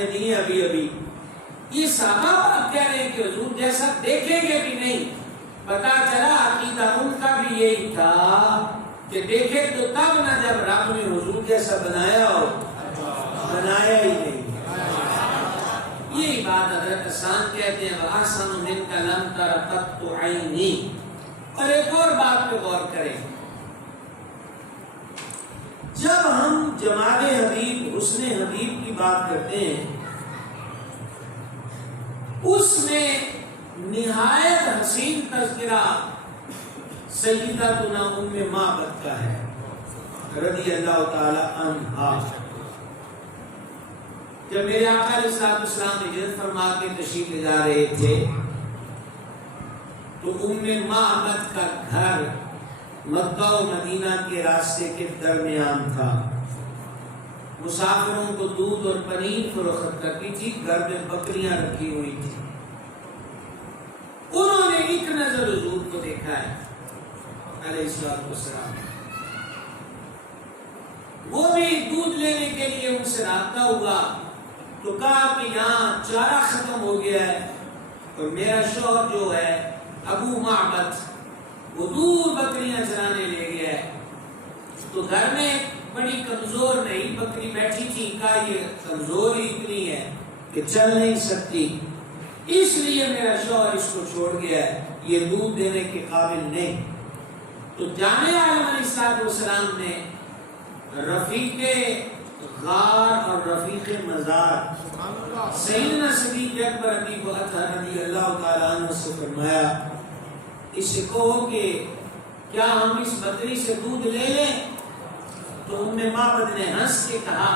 نے دی ابھی ابھی. یہ صحابہ کہہ رہے ہیں کہ حضور جیسا دیکھیں گے بھی نہیں. پتا چلا عقیدہ ان کا بھی یہی تھا کہ دیکھے تو تب نہ جب رب نے حضور جیسا بنایا ہو. بنایا ہی نہیں. یہی بات حضرت حسان کہتے ہیں وَأَحْسَنُ مِنْكَ لَمْ تَرَ قَطُّ عَيْنِي. اور ایک اور بات پہ غور کریں. جب ہم جمال حبیب حسن حبیب کی بات کرتے ہیں اس میں نہایت حسین تذکرہ سیدتنا ام معبد کا ہے رضی اللہ تعالی عنہا. جب میرے آقا علیہ السلام ہجرت فرما کے تشریف لے جا رہے تھے تو ام معبد کا گھر مکہ و مدینہ کے راستے کے درمیان تھا. مسافروں کو دودھ اور پنیر فروخت کرتی تھی. گھر میں بکریاں رکھی ہوئی تھی. انہوں نے ایک نظر حضور کو دیکھا ہے علیہ السلام. وہ بھی دودھ لینے کے لیے ان سے رابطہ ہوا تو کہا کہ یہاں چارہ ختم ہو گیا ہے اور میرا شوہر جو ہے ابو معبد وہ دور بکریاں چرانے لے گیا ہے. تو گھر میں بڑی کمزور نہیں بکری بیٹھی تھی. کہا یہ کمزور ہی اتنی ہے کہ چل نہیں سکتی اس لیے میرا شوہر اس کو چھوڑ گیا ہے. یہ دودھ دینے کے قابل نہیں. تو جامع عالم علیہ السلام نے رفیق غار اور رفیق مزار سیدنا صدیق اکبر رضی اللہ تعالیٰ عنہ سے فرمایا اس سے کہو کہ کیا ہم اس بکری سے دودھ لے لیں. تو ام معبد نے ہنس کے کہا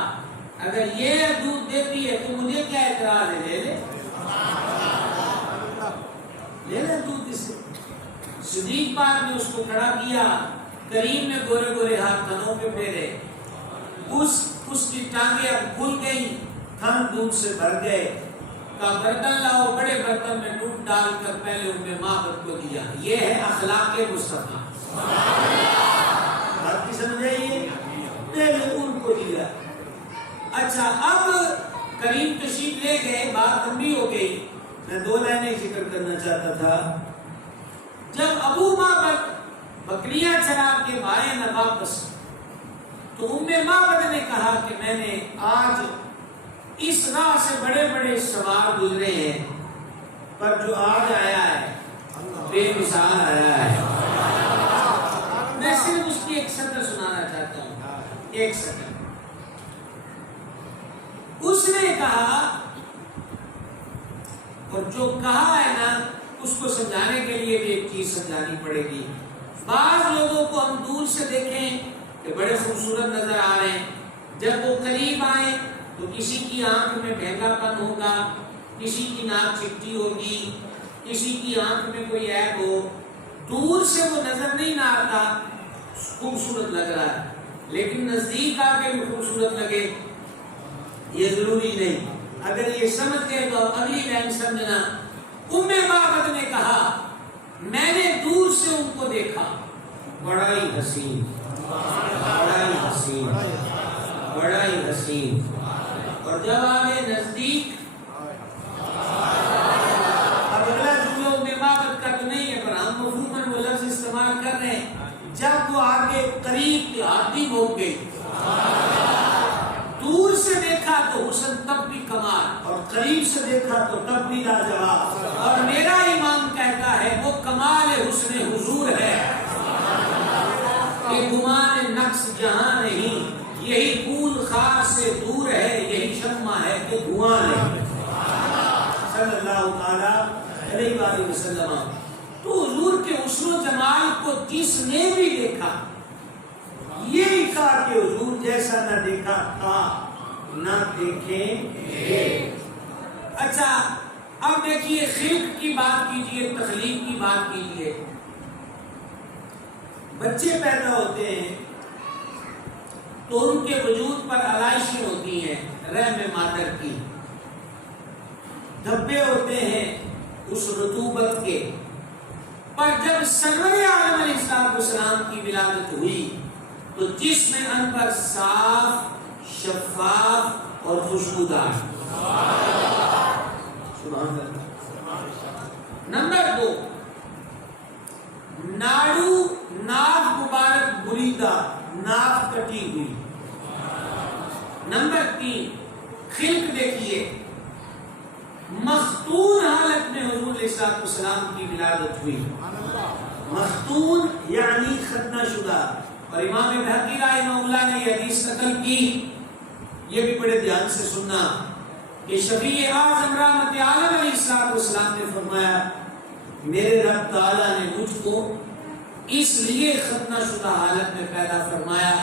اگر یہ دودھ دیتی ہے تو مجھے کیا اعتراض ہے. لے لے دودھ اس سے. صدیق پاک نے اس کو کھڑا کیا. کریم نے گورے گورے ہاتھ تھنوں پہ پھیرے. اس کی ٹانگیں اب کھل گئی. تھن دودھ سے بھر گئے. کا برتن لاؤ. بڑے برتن میں دودھ ڈال کر پہلے ام معبد کو دیا. یہ ہے اخلاق مصطفیٰ. بات کی سمجھ آئیے. پہلے ان کو دیا. اچھا اب کریم تشریف لے گئے. بات لمبی ہو گئی. میں 2 لائنیں ذکر کرنا چاہتا تھا. جب ابو معبد بکریاں چرا کے آئے نہ واپس تو ام معبد نے کہا کہ میں نے آج اس راہ سے بڑے بڑے سوار گزرے ہیں پر جو آج آیا ہے بے مثال آیا ہے. میں صرف اس کی ایک سطر سنانا چاہتا ہوں. ایک سطر. اس نے کہا اور جو کہا ہے نا اس کو سمجھانے کے لیے بھی ایک چیز سمجھانی پڑے گی. بعض لوگوں کو ہم دور سے دیکھیں کہ بڑے خوبصورت نظر آ رہے ہیں. جب وہ قریب آئیں تو کسی کی آنکھ میں بہنگا پن ہوگا, کسی کی ناک چپٹی ہوگی, کسی کی آنکھ میں کوئی عیب ہو. دور سے وہ نظر نہیں نہ آتا خوبصورت لگ رہا ہے لیکن نزدیک آ کے بھی خوبصورت لگے یہ ضروری نہیں. اگر یہ سمجھ گئے تو اگلی لائن سمجھنا. ام معبد نے کہا میں نے دور سے ان کو دیکھا بڑا ہی حسین بڑا ہی حسین بڑا ہی حسین. اور جب آگے نزدیک اب اگلا جملہ ام معبد کا تو نہیں ہے پر ہم مفہوماً وہ لفظ استعمال کر رہے ہیں. جب وہ آگے قریب کی آتی ہو گئی دور سے دیکھا تو حسن تب بھی کمال اور قریب سے دیکھا تو تب بھی لاجواب. اور میرا امام کہتا ہے وہ کمال حسن حضور ہے کہ گمان نقص جہاں نہیں. یہی پھول خار سے دور ہے یہی شمع ہے کہ دھواں نہیں. صلی اللہ تعالی علیہ وآلہ وسلم. تو حضور کے حسن و جمال کو جس نے بھی دیکھا یہی کہا کہ حضور جیسا نہ دیکھا تھا نہ دیکھیں گے. اچھا اب دیکھیے خلق کی بات کیجئے, تخلیق کی بات کیجئے. بچے پیدا ہوتے ہیں تو ان کے وجود پر علائشیں ہوتی ہیں رحم مادر کی. دھبے ہوتے ہیں اس رطوبت کے. پر جب سرور عالم علیہ السلام کی ولادت ہوئی تو جسم انور صاف شفاف اور خوشبودار سبحان اللہ۔ نمبر 2، ناڑو ناف مبارک بریدہ، ناف کٹی ہوئی۔ نمبر 3، خلق دیکھیے، مختون حالت میں حضور علیہ السلام کی ولادت ہوئی۔ مختون یعنی ختنہ شدہ، اور امام بہقی رحمہ اللہ نے یہ حدیث نقل کی، یہ بھی بڑے دھیان سے سننا، کہ شفیع اعظم رحمت عالم علیہ السلام نے فرمایا میرے رب تعالیٰ نے مجھ کو اس لیے ختنہ شدہ حالت میں پیدا فرمایا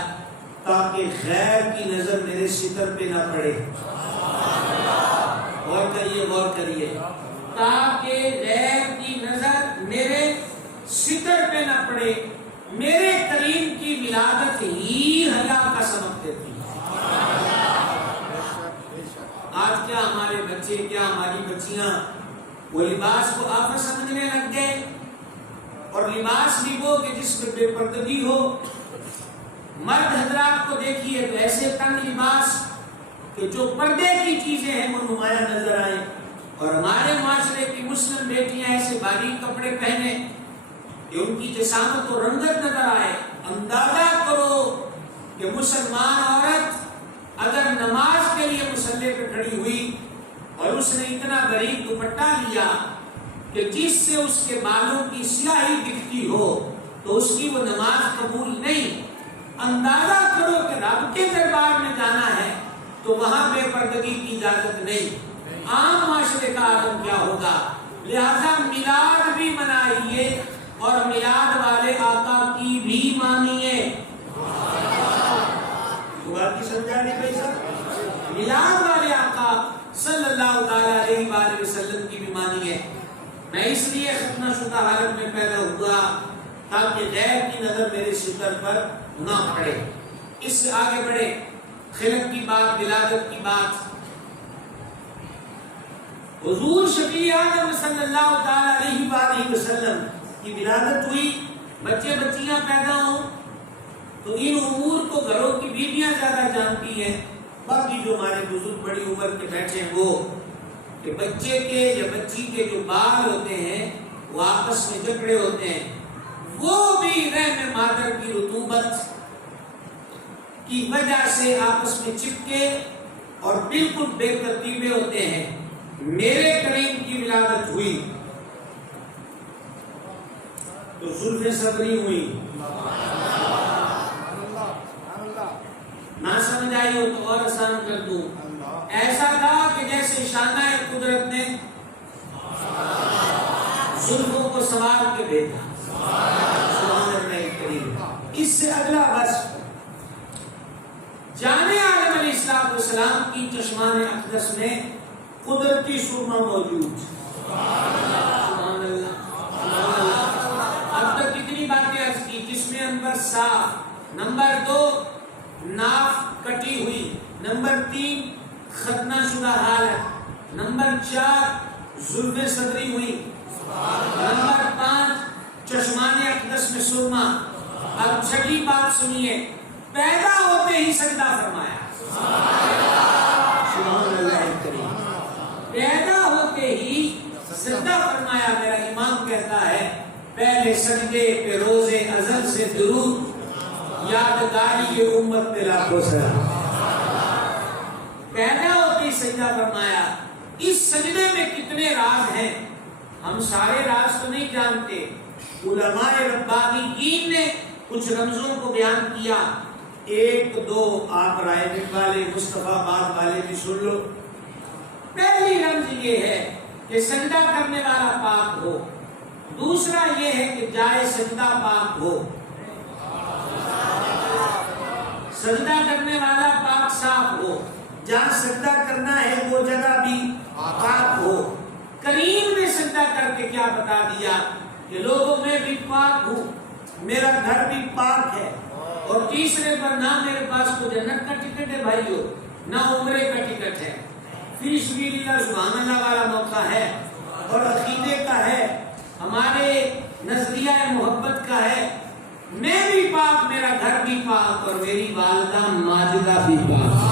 تاکہ غیر کی نظر میرے ستر پہ نہ پڑے۔ غور کریے، تاکہ غیر کی نظر میرے ستر پہ نہ پڑے۔ میرے کریم کی ولادت ہی حیا کا سبب دیتی ہے۔ آج کیا ہمارے بچے، کیا ہماری بچیاں وہ لباس کو آفت سمجھنے لگ گئے، اور لباس بھی وہ کہ جس میں بے پردگی ہو۔ مرد حضرات کو دیکھیے تو ایسے تنگ لباس کہ جو پردے کی چیزیں ہیں وہ نمایاں نظر آئیں، اور ہمارے معاشرے کی مسلم بیٹیاں ایسے باریک کپڑے پہنے کہ ان کی جسامت و رنگت نظر آئے۔ اندازہ کرو کہ مسلمان عورت اگر نماز کے لیے مصلی پہ کھڑی ہوئی اور اس نے اتنا باریک دوپٹہ لیا کہ جس سے اس کے بالوں کی سیاہی دکھتی ہو تو اس کی وہ نماز قبول نہیں۔ اندازہ کرو کہ رب کے دربار میں جانا ہے تو وہاں بے پردگی کی اجازت نہیں۔ عام معاشرے کا عالم کیا ہوگا؟ لہذا میلاد بھی منائیے اور میلاد والے آقا کی بھی مانیے۔ بات کی سمجھا نہیں بھائی صاحب؟ میلاد والے آقا صلی اللہ علیہ وآلہ وسلم کی بھی مانیے۔ میں اس لیے ختنہ شدہ حالت میں پیدا ہوا تاکہ غیر کی نظر میرے ستر پر نہ پڑے۔ اس سے آگے بڑھے، خلق کی بات، ولادت کی بات۔ حضور شفیع اعظم صلی اللہ علیہ وآلہ وسلم کی ولادت ہوئی، بچے بچیاں پیدا ہوں تو ان امور کو گھروں کی بیویاں زیادہ جانتی ہیں۔ باقی جو ہمارے بزرگ بڑی عمر کے بیٹھے ہیں وہ کہ بچے کے یا بچی کے جو بال ہوتے ہیں وہ آپس میں جکڑے ہوتے ہیں، وہ بھی رحم مادر کی رطوبت کی وجہ سے آپس میں چپکے اور بالکل بے ترتیبے ہوتے ہیں۔ میرے کریم کی ولادت ہوئی تو زلفیں صدری ہوئی۔ نہ سمجھ آئی ہو تو اور آسان کر دوں، ایسا تھا کہ جیسے شانہ قدرت نے زلفوں کو سوار کے بھیجا۔ سبحان اللہ کریم۔ اس سے اگلا بس جانے عالم علیہ السلام کی چشمان اقدس میں قدرتی سرما موجود۔ سبحان اللہ۔ اب تک کتنی باتیں عرض کی، جس میں انور صاف، نمبر 2 ناف کٹی ہوئی، نمبر 3 ختنہ شدہ حالت، نمبر 4 زلفیں صدری ہوئی، نمبر 5 چشمان اقدس میں سرما۔ اب چھٹی بات سنیے، پیدا ہوتے ہی سجدہ فرمایا۔ سبحان اللہ کریم۔ پیدا ہوتے ہی سجدہ فرمایا۔ میرا امام کہتا ہے پہلے سجدے پہ روزے ازل سے درود، یادگاری یہ امت پہ لاکھوں سلام۔ پیدا ہوتے ہی سجدہ فرمایا۔ اس سجدے میں کتنے راز ہیں ہم سارے راز تو نہیں جانتے۔ علماء ربانیین نے کچھ رمزوں کو بیان کیا، 1 2 آپ رائے والے مصطفیٰ باد والے بھی سن لو۔ پہلی رمز یہ ہے کہ سجدہ کرنے والا پاک ہو، دوسرا یہ ہے کہ جائے سجدہ پاک ہو، سجدہ کرنے والا پاک صاف ہو، جہاں سجدہ کرنا ہے وہ جگہ بھی پاک ہو۔ کریم نے سجدہ کر کے کیا بتا دیا کہ لوگوں میں بھی پاک ہوں، میرا گھر بھی پاک ہے۔ اور تیسرے پر نہ میرے پاس کو جنت کا ٹکٹ ہے بھائیو، نہ عمرے کا ٹکٹ ہے، فی سبیل اللہ سبحان اللہ والا موقع ہے، اور عقیدے کا ہے، ہمارے نظریہ محبت کا ہے۔ میں بھی پاک، میرا گھر بھی پاک، اور میری والدہ ماجدہ بھی پاک۔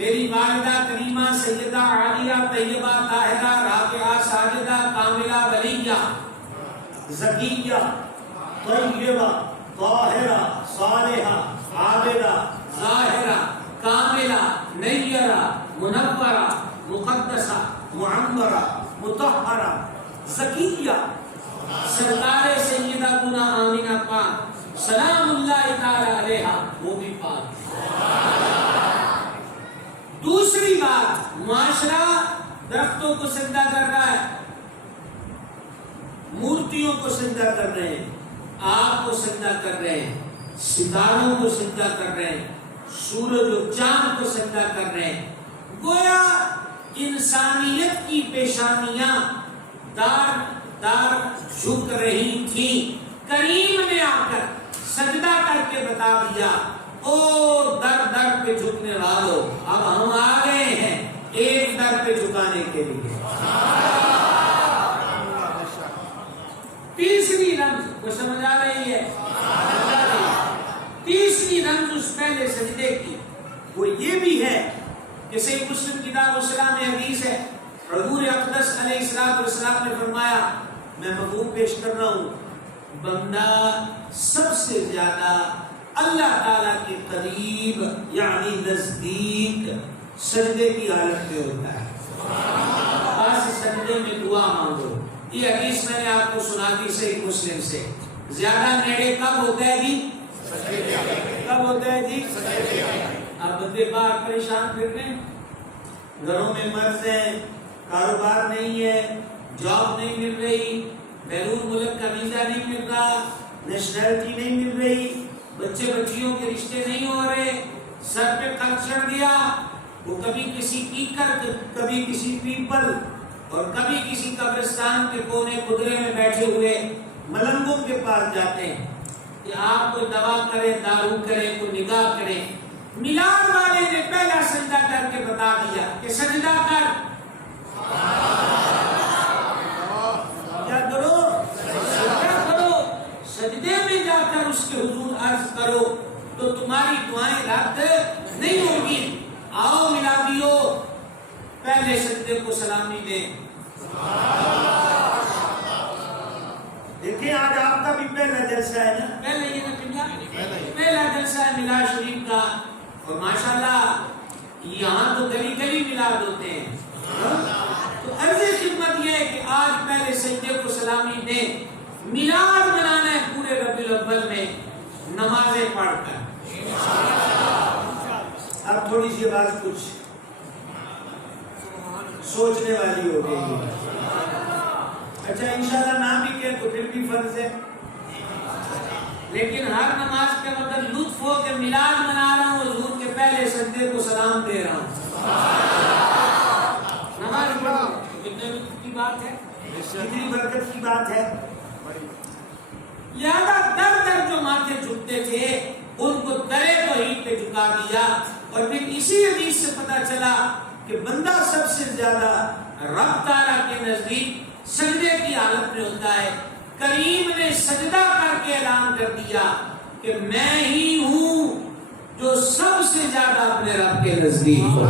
میری والدہ کریمہ سیدہ عالیہ طیبہ طاہرہ رابعہ ساجدہ کاملہ ولیہ زکیہ طیبہ طاہرہ صالحہ عابدہ ظاہرہ کاملہ نیرہ منورہ مقدسہ معمرہ مطہرہ زکیہ سرکار سیدتنا آمینہ پاک سلام اللہ تعالی علیہا وہ بھی پاک۔ دوسری بات، معاشرہ درختوں کو سجدہ کر رہا ہے، مورتیوں کو سجدہ کر رہے ہیں، آگ کو سجدہ کر رہے ہیں، ستاروں کو سجدہ کر رہے ہیں، سورج و چاند کو سجدہ کر رہے ہیں۔ گویا انسانیت کی پیشانیاں دار دار جھک رہی تھی، کریم نے آ کر سجدہ کر کے بتا دیا، او در در پہ جھکنے والوں، اب ہم آ گئے ہیں ایک در پہ جھکانے کے لیے۔ تیسری رمز کو سمجھ آ رہی ہے؟ تیسری رمز اس پہلے سجدے کی وہ یہ بھی ہے کہ صحیح مسلم کتاب الصلاۃ میں حدیث ہے، حضور اقدس علیہ السلام نے فرمایا، میں مفہوم پیش کر رہا ہوں، بندہ سب سے زیادہ اللہ تعالیٰ کے قریب یعنی نزدیک سجدے کی حالت میں ہوتا ہے۔ خاص سجدے میں دعا مانگو، یہ حدیث میں نے آپ کو سنا دی صحیح مسلم سے۔ زیادہ نیڑے کب ہوتا ہے جی؟ کب ہوتا ہے جی؟ اب بندے باہر پریشان پھر رہے ہیں، گھروں میں مرض ہے، کاروبار نہیں ہے، جاب نہیں مل رہی، بیرون ملک کا ویزا نہیں مل رہا، نیشنلٹی نہیں مل رہی، بچے بچیوں کے رشتے نہیں ہو رہے، سر پہ قرض چڑھ گیا، وہ کبھی کسی کیکر، کبھی کسی پیپل اور کبھی کسی قبرستان کے کونے قدرے میں بیٹھے ہوئے ملنگوں کے پاس جاتے ہیں کہ آپ کوئی دوا کرے، دارو کرے، کوئی نگاہ کرے۔ میلاد والے نے پہلا سجدہ کر کے بتا دیا کہ سجدہ کر، کیا کرو؟ سجدے میں جا کر اس کے حضور عرض کرو تو تمہاری دعائیں رد نہیں ہوگی۔ آؤ میلادیو، پہلے سجدے کو سلامی دیں۔ دیکھیں آج آپ کا بھی پہلا جلسہ ہے نا، پہلا جلسہ ہے میلاد شریف کا، اور ماشاءاللہ یہاں تو گلی گلی میلاد ہوتے ہیں، تو عرض خدمت یہ ہے کہ آج پہلے سجدے کو سلامی دیں۔ میلاد منانا ہے پورے ربیع الاول میں نمازیں پڑھ کر۔ اب تھوڑی سی بات کچھ سوچنے والی ہو گئی، اچھا انشاءاللہ نام بھی کہے تو پھر بھی فرض ہے، لیکن ہر نماز کے مطلب لطف ہو کہ میلاد منا رہا ہوں، حضور کے پہلے سجدے کو سلام دے رہا ہوں۔ نماز پڑھو، کتنے لطف کی بات ہے، کتنی برکت کی بات ہے۔ لہذا در در جو ماتھے جھکتے تھے ان کو درے توحید پہ جھکا دیا، اور پھر اسی حدیث سے پتہ چلا کہ بندہ سب سے زیادہ رب تعالیٰ کے نزدیک سجدے کی حالت میں ہوتا ہے۔ کریم نے سجدہ کر کے اعلان کر دیا کہ میں ہی ہوں جو سب سے زیادہ اپنے رب کے نزدیک ہوں۔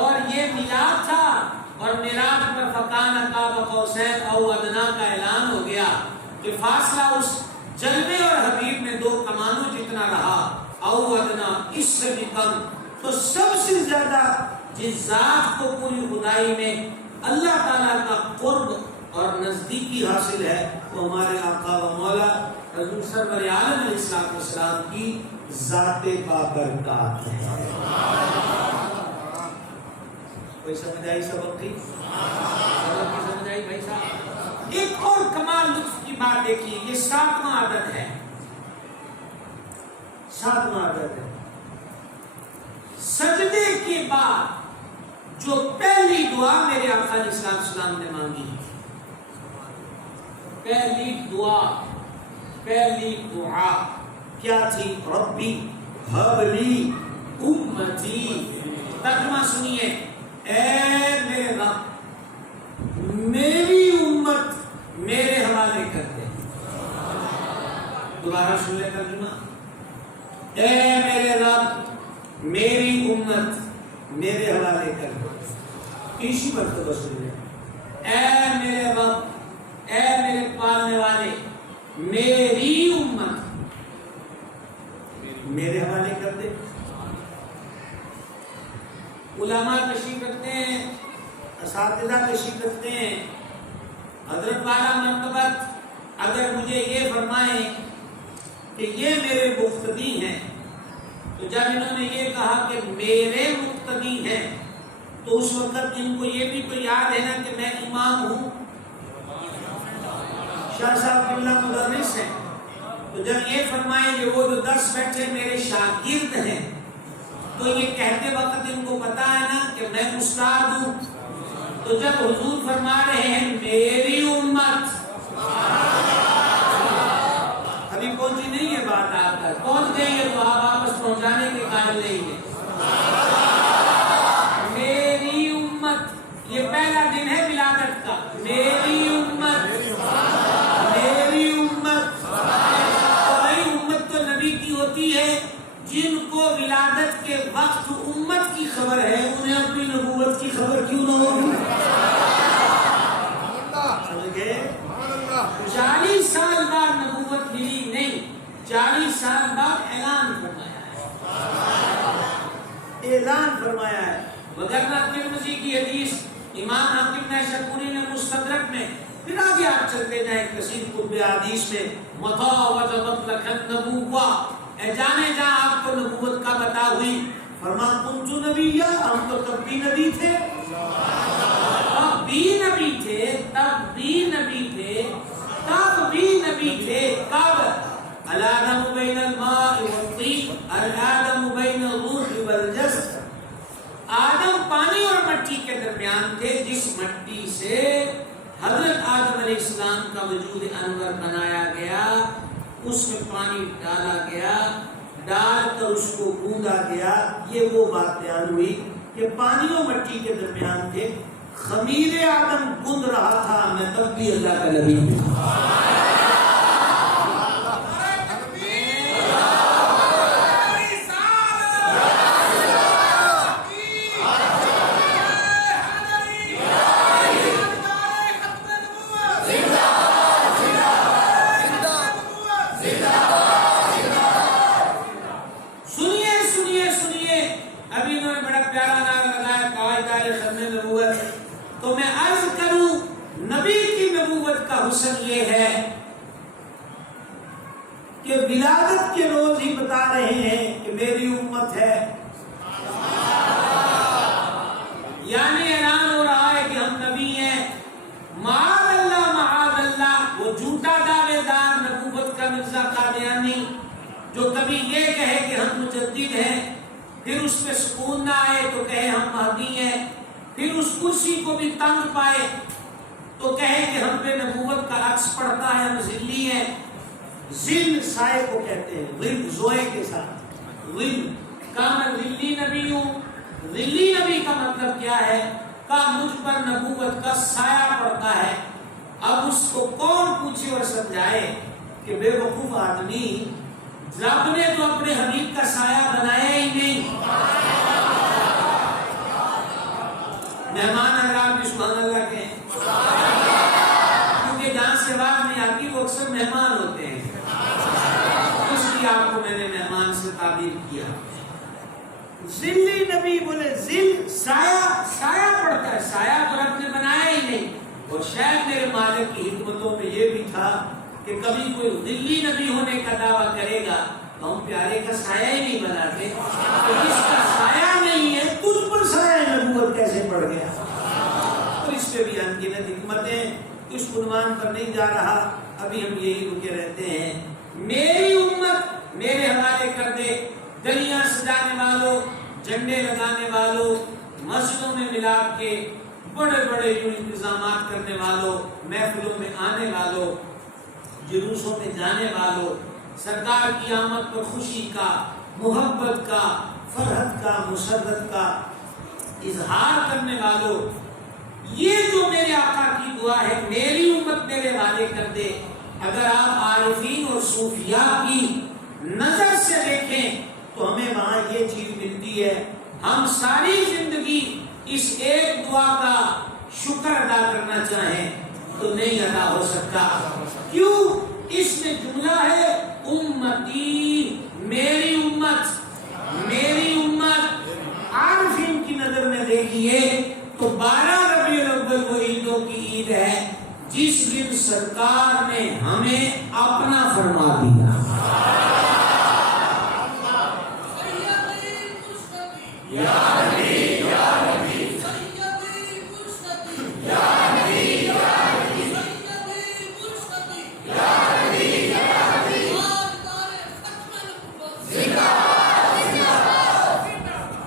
اور یہ میلاد تھا، اور معراج پر فکان قاب قوسین او ادنا کا اعلان ہو گیا کہ فاصلہ اس جلوے اور حبیب میں 2 کمانوں جتنا رہا، او ادنا اس سے بھی کم۔ تو سب سے زیادہ جس ذات کو پوری خدائی میں اللہ تعالیٰ کا قرب اور نزدیکی حاصل ہے وہ ہمارے آقا و مولا حضور سرور عالم علیہ السلام کی ذات بابرکات ہے۔ کوئی سمجھ آئی سبق کی؟ سبق کی سمجھ آئی بھائی صاحب؟ ایک اور کمال لطف کی بات دیکھیے، یہ 7واں عدد ہے، 7واں عدد ہے۔ سجدے کے بعد جو پہلی دعا میرے آقا علیہ السلام نے مانگی، پہلی دعا کیا تھی؟ ربی ہب لی امتی۔ ترجمہ سنیے، اے میرے رب میری امت میرے حوالے کر دے۔ دوبارہ سن لے ترجمہ، اے میرے رب میری امت میرے حوالے کر دو. تیسری مرتبہ سن لیں. اے میرے رب، اے میرے پالنے والے، میری امت میرے حوالے کر دے. علماء تشریف رکھتے ہیں، اساتذہ تشریف رکھتے ہیں. حضرت والا مرتبت اگر مجھے یہ فرمائیں کہ یہ میرے مقتدی ہیں، تو جب انہوں نے یہ کہا کہ میرے مقتدی ہیں، تو اس وقت ان کو یہ بھی تو یاد ہے نا کہ میں امام ہوں. شاہ صاحب اللہ مدرس ہیں، تو جب یہ فرمائیں کہ وہ جو 10 بیٹھے میرے شاگرد ہیں، تو یہ کہتے وقت ان کو پتا ہے نا کہ میں استاد ہوں. تو جب حضور فرما رہے ہیں میری امت، ابھی پہنچی نہیں ہے بات آپ تک، پہنچ گئی ہے تو آپ واپس پہنچانے کے قابل نہیں ہے. میری امت، یہ پہلا دن ہے ولادت کا. میری امت، میری امت. بھائی امت تو نبی کی ہوتی ہے. جن کو ولادت کے وقت امت کی خبر ہے، انہیں اپنی نبوت کی خبر کیوں نہ ہوگی؟ 40 سال بعد نبوت ملی نہیں، 40 سال بعد اعلان فرمایا ہے. اعلان فرمایا ہے. وگرنہ ترمذی کی حدیث امام حاکم نیسابوری نے مستدرک میں، پھر آگے آپ چلتے جائیں کثیر کتب حدیث میں، متا وجبت لک النبوہ، اے جانے جا آپ کو نبوت کا بتا ہوئی. فرما کنت نبیہ، ہم تو تب بھی نبی تھے، تب بھی نبی تھے، تب بھی نبی تھے، تب بھی نبی تھے. کب؟ الآدم بین الماء والطین، الآدم بین الروح والجسد. آدم پانی اور مٹی کے درمیان تھے، جس مٹی سے حضرت آدم علیہ السلام کا وجود انور بنایا گیا. اس میں پانی ڈالا گیا، ڈال کر اس کو گوندا گیا. یہ وہ بات بیان ہوئی کہ پانی اور مٹی کے درمیان تھے. خمیر آدم گند رہا تھا، میں تب بھی اللہ کا نبی ہوں. تو میں عرض کروں، نبی کی نبوت کا حسن یہ ہے کہ ولادت کے روز ہی بتا رہے ہیں کہ میری امت ہے. یعنی اعلان ہو رہا ہے کہ ہم نبی ہیں. معاذ اللہ، معاذ اللہ، وہ جھوٹا دعوے دار نبوت کا مرزا قادیانی جو کبھی یہ کہے کہ ہم مجدد ہیں، پھر اس پہ سکون نہ آئے تو کہے ہم مہدی ہیں، پھر اس کرسی کو بھی تنگ پائے تو کہے کہ ہم پہ نبوت کا عکس پڑتا ہے، ہم ذلی ہیں. ذل سائے کو کہتے ہیں، ذل زوئے کے ساتھ. ذل کا میں ذلی نبی ہوں. ذلی نبی کا مطلب کیا ہے؟ کہ مجھ پر نبوت کا سایہ پڑتا ہے. اب اس کو کون پوچھے اور سمجھائے کہ بے وقوف آدمی، رب نے تو اپنے حبیب کا سایہ بنایا ہی نہیں. مہمان حضرات بھی سبحان اللہ کہیں، کیونکہ جہاں سے آواز نہیں آتی وہ اکثر مہمان ہوتے ہیں، اس لیے آپ کو میں نے مہمان سے تعبیر کیا. ذلی نبی بولے ذل سایہ، سایہ پڑتا ہے. سایہ تو رب نے بنایا ہی نہیں. اور شاید میرے مالک کی حکمتوں میں یہ بھی تھا کہ کبھی کوئی ذلی نبی ہونے کا دعویٰ کرے گا تو ہم پیارے کا سایہ ہی نہیں بناتے. تو جس کا سایہ نہیں ہے تجھ پر سایہ نبوت کیسے پڑ گیا؟ تو اس پہ بھی انگنت حکمتیں. کچھ عنوان پر نہیں جا رہا، ابھی ہم یہی رکے رہتے ہیں. میری امت میرے حوالے کر دے. گلیاں سجانے والوں، جھنڈے لگانے والوں، مسجدوں میں ملاد کے بڑے بڑے انتظامات کرنے والوں، محفلوں میں آنے والوں، جلوسوں میں جانے والوں، سرکار کی آمد پر خوشی کا، محبت کا، فرحت کا، مسرت کا اظہار کرنے والوں، یہ جو میرے آقا کی دعا ہے میری امت میرے حوالے کر دے. اگر آپ عارفین اور صوفیاء کی نظر سے دیکھیں تو ہمیں وہاں یہ چیز ملتی دی ہے. ہم ساری زندگی اس ایک دعا کا شکر ادا کرنا چاہیں تو نہیں ادا ہو سکتا. کیوں؟ اس میں جملہ ہے امتی، میری امت. میری امت عارفین کی نظر میں دیکھیے تو 12 ربیع الاول وہ عیدوں کی عید ہے جس دن سرکار نے ہمیں اپنا فرما دیا.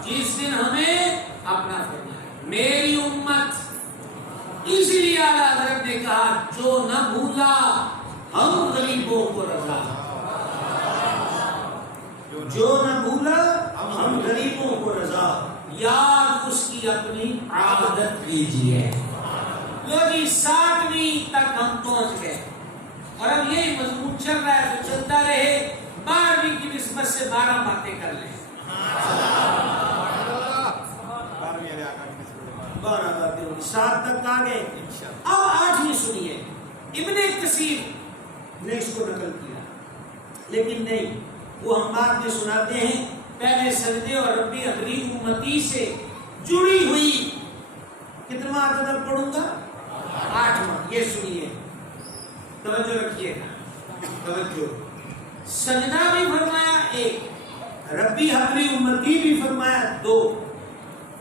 جس دن ہمیں اپنا فرمایا میری امت. اسی لیے اعلیٰ حضرت نے کہا جو نہ بھولا ہم غریبوں کو رضا. جو نہ بھولا ہم غریبوں کو رضا. یاد اس کی اپنی عادت کیجیے. لو جی 60ویں تک ہم پہنچ گئے اور اب یہی مضمون چل رہا ہے تو چلتا رہے. 12ویں کی نسبت سے 12 باتیں کر لیں. 12 باتیں ہوگی. 7 تک آ گئے. اب 8ویں سنیے. ابن کثیر نے اس کو نقل کیا لیکن نہیں، وہ ہم بعد میں سناتے ہیں. پہلے سجدے اور ربی اپنی امتی سے جڑی ہوئی کتنا عدد پڑھوں گا؟ 8واں. یہ سنیے، توجہ رکھیے گا، توجہ. سجدہ بھی فرمایا 1، ربی اپنی امتی بھی فرمایا 2.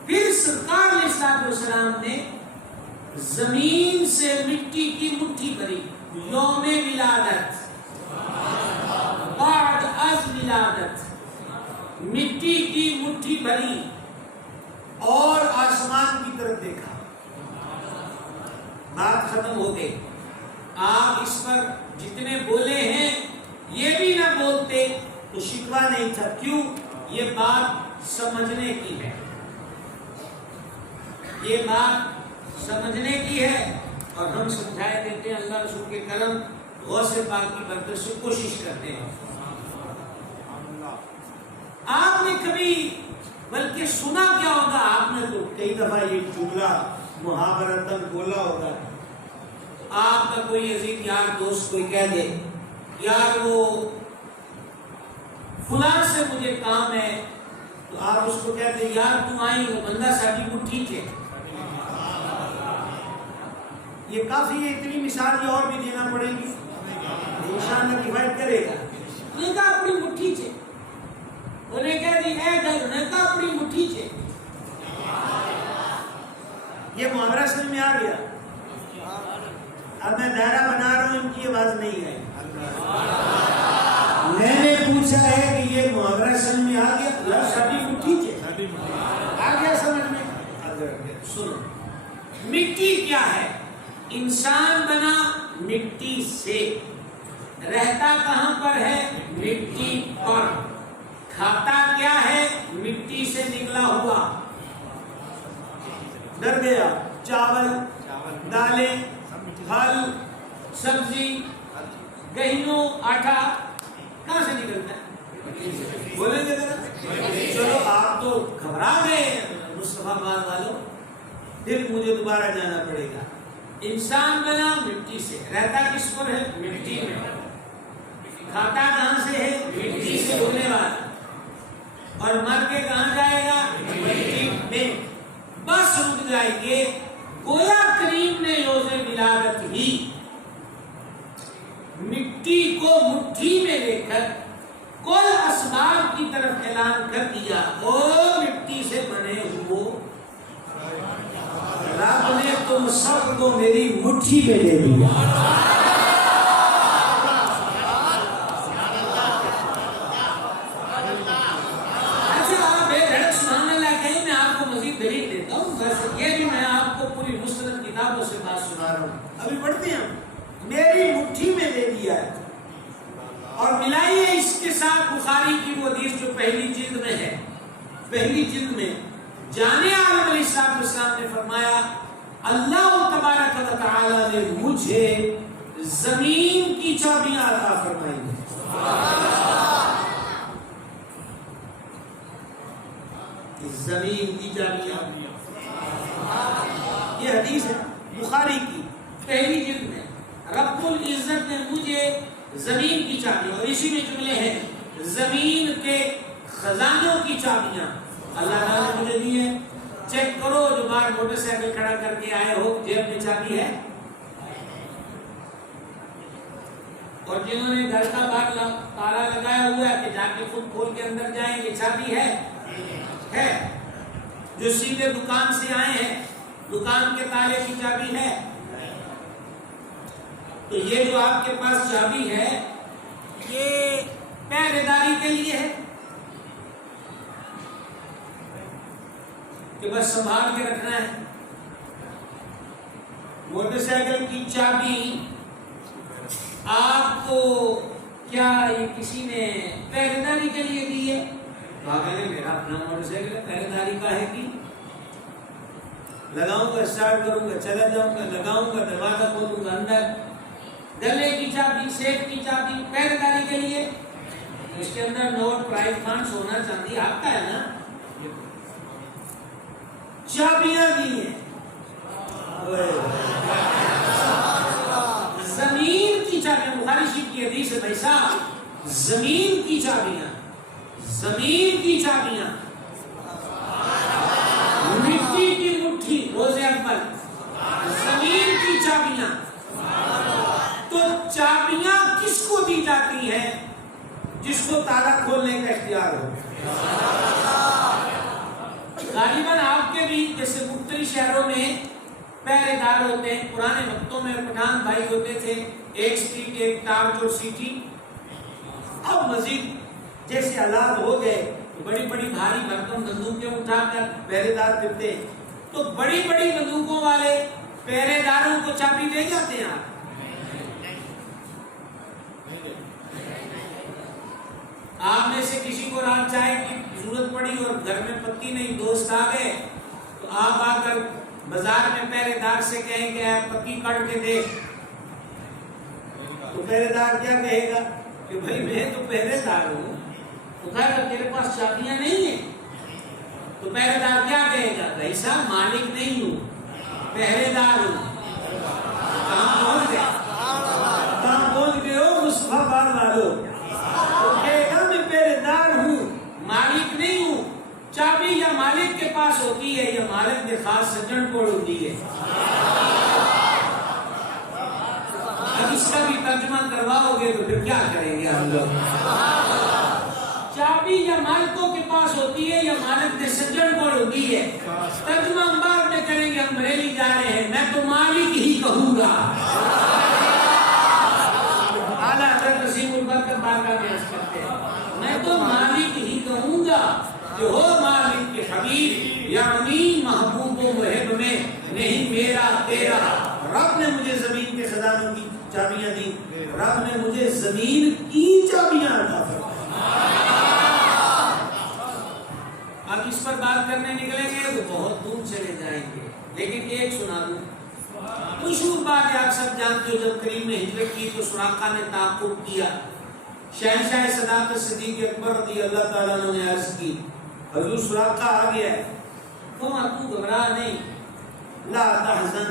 پھر سرکار علیہ الصلوۃ والسلام نے زمین سے مٹی کی مٹھی بھری یوم ولادت، بعد از ولادت مٹی کی مٹھی بھری اور آسمان کی طرف دیکھا. بات ختم ہو گئی. آپ اس پر جتنے بولے ہیں یہ بھی نہ بولتے تو شکوہ نہیں تھا. کیوں؟ یہ بات سمجھنے کی ہے، یہ بات سمجھنے کی ہے اور ہم سمجھائے دیتے ہیں. اللہ رسول کے کرم غوث پاک کی برکت سے کوشش کرتے ہیں. آپ نے کبھی بلکہ سنا کیا ہوگا، آپ نے تو کئی دفعہ یہ جملہ محاورتاً بولا ہوگا. آپ کا کوئی عزیز یار دوست کوئی کہہ دے یار وہ فلاں سے مجھے کام ہے، تو آپ اس کو کہتے یار تم آئی ہو بندہ ساڈی مٹھی چ. یہ کافی ہے. اتنی مثال اور بھی دینا پڑے گی، انشاءاللہ کفایت کرے گا. انہیں کہا اپنی مٹھی چ، انہیں کہہ دی اے گھر، انہیں کہا اپنی مٹھی چ. یہ محاورہ سمجھ میں آ گیا. اب میں دائرہ بنا رہا ہوں، ان کی آواز نہیں آئی. میں نے پوچھا ہے کہ یہ محاورہ سمجھ میں آ گیا؟ ساڈی مٹھی چ آ گیا سمجھ میں. سنو، مٹی کیا ہے؟ انسان بنا مٹی سے، رہتا کہاں پر ہے؟ مٹی پر. کھاتا کیا ہے؟ مٹی سے نکلا ہوا. ڈر گیا، چاول، دالیں، پھل، سبزی، گہیوں، آٹا کہاں سے نکلتا ہے؟ بولیں گے ذرا. چلو آپ تو گھبرا گئے مصطفیٰ آباد والوں، پھر مجھے دوبارہ جانا پڑے گا. انسان بنا مٹی سے، رہتا کس پر ہے؟ مٹی میں. کھاتا کہاں سے ہے؟ مٹی سے ہونے والا. اور مر کے کہاں جائے گا؟ مٹی میں. بس رک جائیں گے. گویا کریم نے روز ولادت ہی مٹی کو مٹھی میں لے کر کل اسباب کی طرف اعلان کر دیا. او مٹی سے بنے ہوئے رب نے تم سب کو میری مٹھی میں لے دیا. اچھا آپ بے دھڑک سبحان اللہ کہیں، میں آپ کو مزید دلیل دیتا ہوں. یہ بھی میں آپ کو پوری مستند کتابوں سے بات سنا رہا ہوں. ابھی پڑھتے ہیں. میری مٹھی میں دے دیا ہے. اور ملائیے اس کے ساتھ بخاری کی وہ حدیث جو پہلی جلد میں ہے. پہلی جلد میں جامع عالم علیہ السلام نے فرمایا اللہ تبارک و تعالی نے مجھے زمین کی چابیاں عطا فرمائی ہیں. زمین کی چابیاں. یہ حدیث ہے بخاری کی پہلی جلد میں. رب العزت نے مجھے زمین کی چابیاں، اور اسی میں جملے ہیں زمین کے خزانوں کی چابیاں اللہ تعالیٰ نے مجھے دی ہیں. چیک کرو جو باہر موٹر سائیکل کھڑا کر کے آئے ہو جیب میں چابی ہے، اور جنہوں نے گھر کا باہر تالا لگایا ہوا ہے کہ جا کے خود کھول کے اندر جائیں یہ چابی ہے. جو سیدھے دکان سے آئے ہیں دکان کے تالے کی چابی ہے. تو یہ جو آپ کے پاس چابی ہے یہ پہرے داری کے لیے ہے کہ بس سنبھال کے رکھنا ہے. موٹر سائیکل کی چابی آپ کو کیا یہ کسی نے پہرے داری کے لیے دی ہے؟ میرا اپنا موٹر سائیکل پہرے داری کا ہے کہ لگاؤں گا اسٹارٹ کروں گا چلا جاؤں گا، لگاؤں گا دروازہ کھولوں گا اندر. گلے کی چابی، سیف کی چابی پہرے داری کے لیے. اس کے اندر نوٹ، پرائز فنڈ، سونا چاندی آپ کا ہے نا. چابیاں دی ہیں زمین کی چابیاں. بخاری شریف کی حدیث ہے بھائی صاحب، زمین کی چابیاں، زمین کی چابیاں. مٹی کی مٹھی روز اکبر، زمین کی چابیاں. تو چابیاں کس کو دی جاتی ہیں؟ جس کو تالا کھولنے کا اختیار ہو. غالباً آپ کے بھی جیسے مختلف شہروں میں پہرے دار ہوتے ہیں. پرانے وقتوں میں پٹھان بھائی ہوتے تھے، ایک سٹریٹ ایک ٹارچ اور سیٹی. اب مزید جیسے حالات ہو گئے بڑی بڑی بھاری بھرکم بندوقیں اٹھا کر پہرے دار پھرتے. تو بڑی بڑی بندوقوں والے پہرے داروں کو چابی دے جاتے ہیں. آپ میں سے کسی کو رات چائے کی ضرورت پڑی اور گھر میں پتی نہیں، دوست آ گئے، تو آپ آ کر بازار میں پہرے دار سے کہیں گے پتی کٹ کے دے. تو پہرے دار کیا کہے گا کہ بھائی میں تو پہرے دار ہوں، تو کہے گا تیرے پاس چابیاں نہیں ہیں. تو پہرے دار کیا کہے گا؟ بھائی صاحب مالک نہیں ہوں، پہرے دار ہوں. کہاں پہنچ گئے؟ کہاں پہنچ گئے ہو مصطفیٰ بار والو؟ مالک نہیں ہوں. چابی یا مالک کے پاس ہوتی ہے یا مالک کے خاص سجن کو ہوتی ہے. اب اس کا بھی ترجمہ کرواؤ گے تو پھر کیا کریں گے ہم لوگ؟ چابی یا مالکوں کے پاس ہوتی ہے یا مالک کے سجن کو ہوتی ہے. ترجمہ ہم بعد میں کریں گے. ہم بریلی جا رہے ہیں، میں تو مالک ہی کہوں گا. اعلیٰ حضرت وسیم البرکت بارگاہ میں عرض کرتے ہیں میں تو مالک ہی کہوں گا کہ ہو مالک کے حبیب یعنی محبوب و محب میں نہیں میرا تیرا. رب نے مجھے زمین کے خزانوں کی چابیاں دی، رب نے مجھے زمین کی چابیاں عطا فرمائیں. اب اس پر بات کرنے نکلیں گے تو بہت دور چلے جائیں گے، لیکن ایک سنا دوں. مشہور بات ہے، آپ سب جانتے ہو، جب کریم نے ہجرت کی تو سراقہ نے تعاقب کیا. شہنشاہ صداقت صدیق اکبر رضی اللہ تعالیٰ عنہ نے عرض کی حضور سراقہ آ گیا ہے. تو گھبرا نہیں، لا تحزن.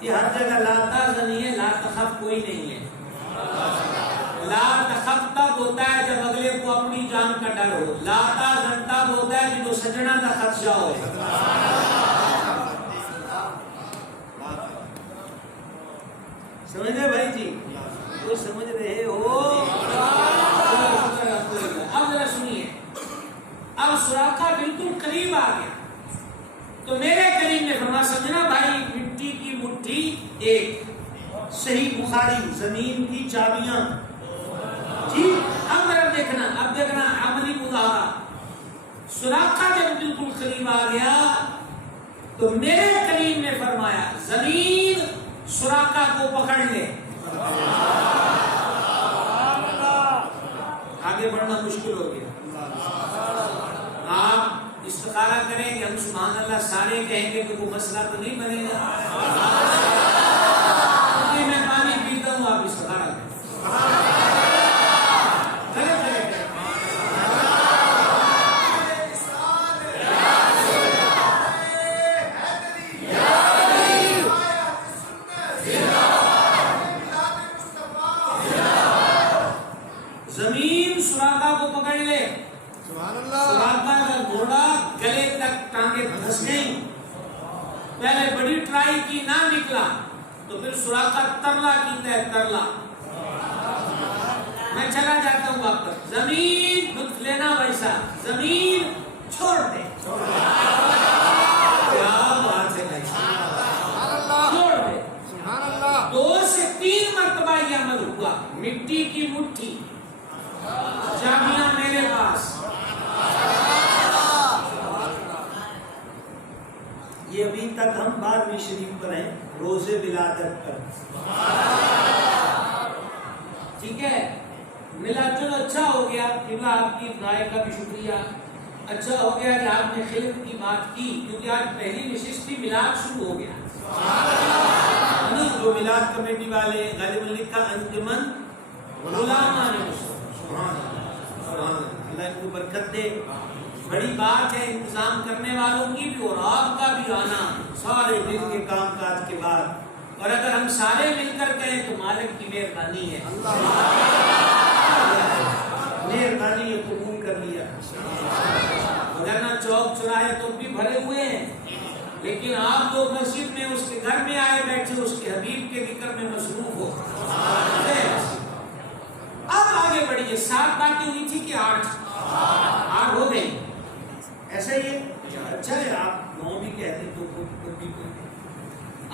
یہ ہر جگہ لا تحزن نہیں ہے، لا تخف کوئی نہیں ہے. لا تخف تب ہوتا ہے جب اگلے کو اپنی جان کا ڈر ہو. لا تحزن تب ہوتا ہے جب سجنا کا خدشہ ہو. سمجھ رہے بھائی جی؟ وہ سمجھ رہے ہو؟ اب ذرا سنیے. اب سراقہ بالکل قریب آ گیا تو میرے کریم نے فرمایا سمجھنا بھائی مٹی کی مٹھی ایک. صحیح بخاری، زمین کی چابیاں. ٹھیک. اب دیکھنا عملی مظاہرہ. سراقہ جب بالکل قریب آ گیا تو میرے کریم نے فرمایا زمین سراقہ کو پکڑ لے. آگے بڑھنا مشکل ہو گیا. آپ استخارہ کریں گے، ہم سبحان اللہ سارے کہیں گے کہ وہ مسئلہ تو نہیں بنے گا. میں پانی پیتا ہوں، آپ استخارہ کریں. بس نہیں، پہلے بڑی ٹرائی کی نہ نکلا تو پھر سراقہ ترلا کیتا ہے، ترلا میں چلا جاتا ہوں واپس، زمین لطف لینا بھائی صاحب، زمین چھوڑ دے، کیا بات ہے بھائی صاحب، چھوڑ دے۔ 2 سے 3 مرتبہ یہ عمل ہوا، مٹی کی مٹھی، چابیاں میرے پاس، یہ ابھی تک ہم 12ویں شریف پر ہیں، روزے ولادت پر، ٹھیک ہے۔ ملا چلو اچھا ہو گیا، قبلہ آپ کی رائے کا بھی شکریہ، اچھا ہو گیا کہ آپ نے خلف کی بات کی، کیونکہ آج پہلی نشست تھی، میلاد شروع ہو گیا، جو میلاد کمیٹی والے غالباً لکھا انجمن علماء نے، اللہ ان کو برکت دے، بڑی بات ہے انتظام کرنے والوں کی بھی اور آپ کا بھی آنا سارے دن کے کام کاج کے بعد، اور اگر ہم سارے مل کر گئے تو مالک کی مہربانی ہے، مہربانی یہ قبول کر لیا، وگرنہ چوک چوراہے تو بھی بھرے ہوئے ہیں، لیکن آپ لوگ مسجد میں اس کے گھر میں آئے بیٹھے، اس کے حبیب کے ذکر میں مصروف ہو۔ اب آگے بڑھیے، 7 باتیں ہوئی تھی کہ 8 ہو گئی، ایسا ہی ہے، اچھا ہے آپ 9 بھی کہتے تو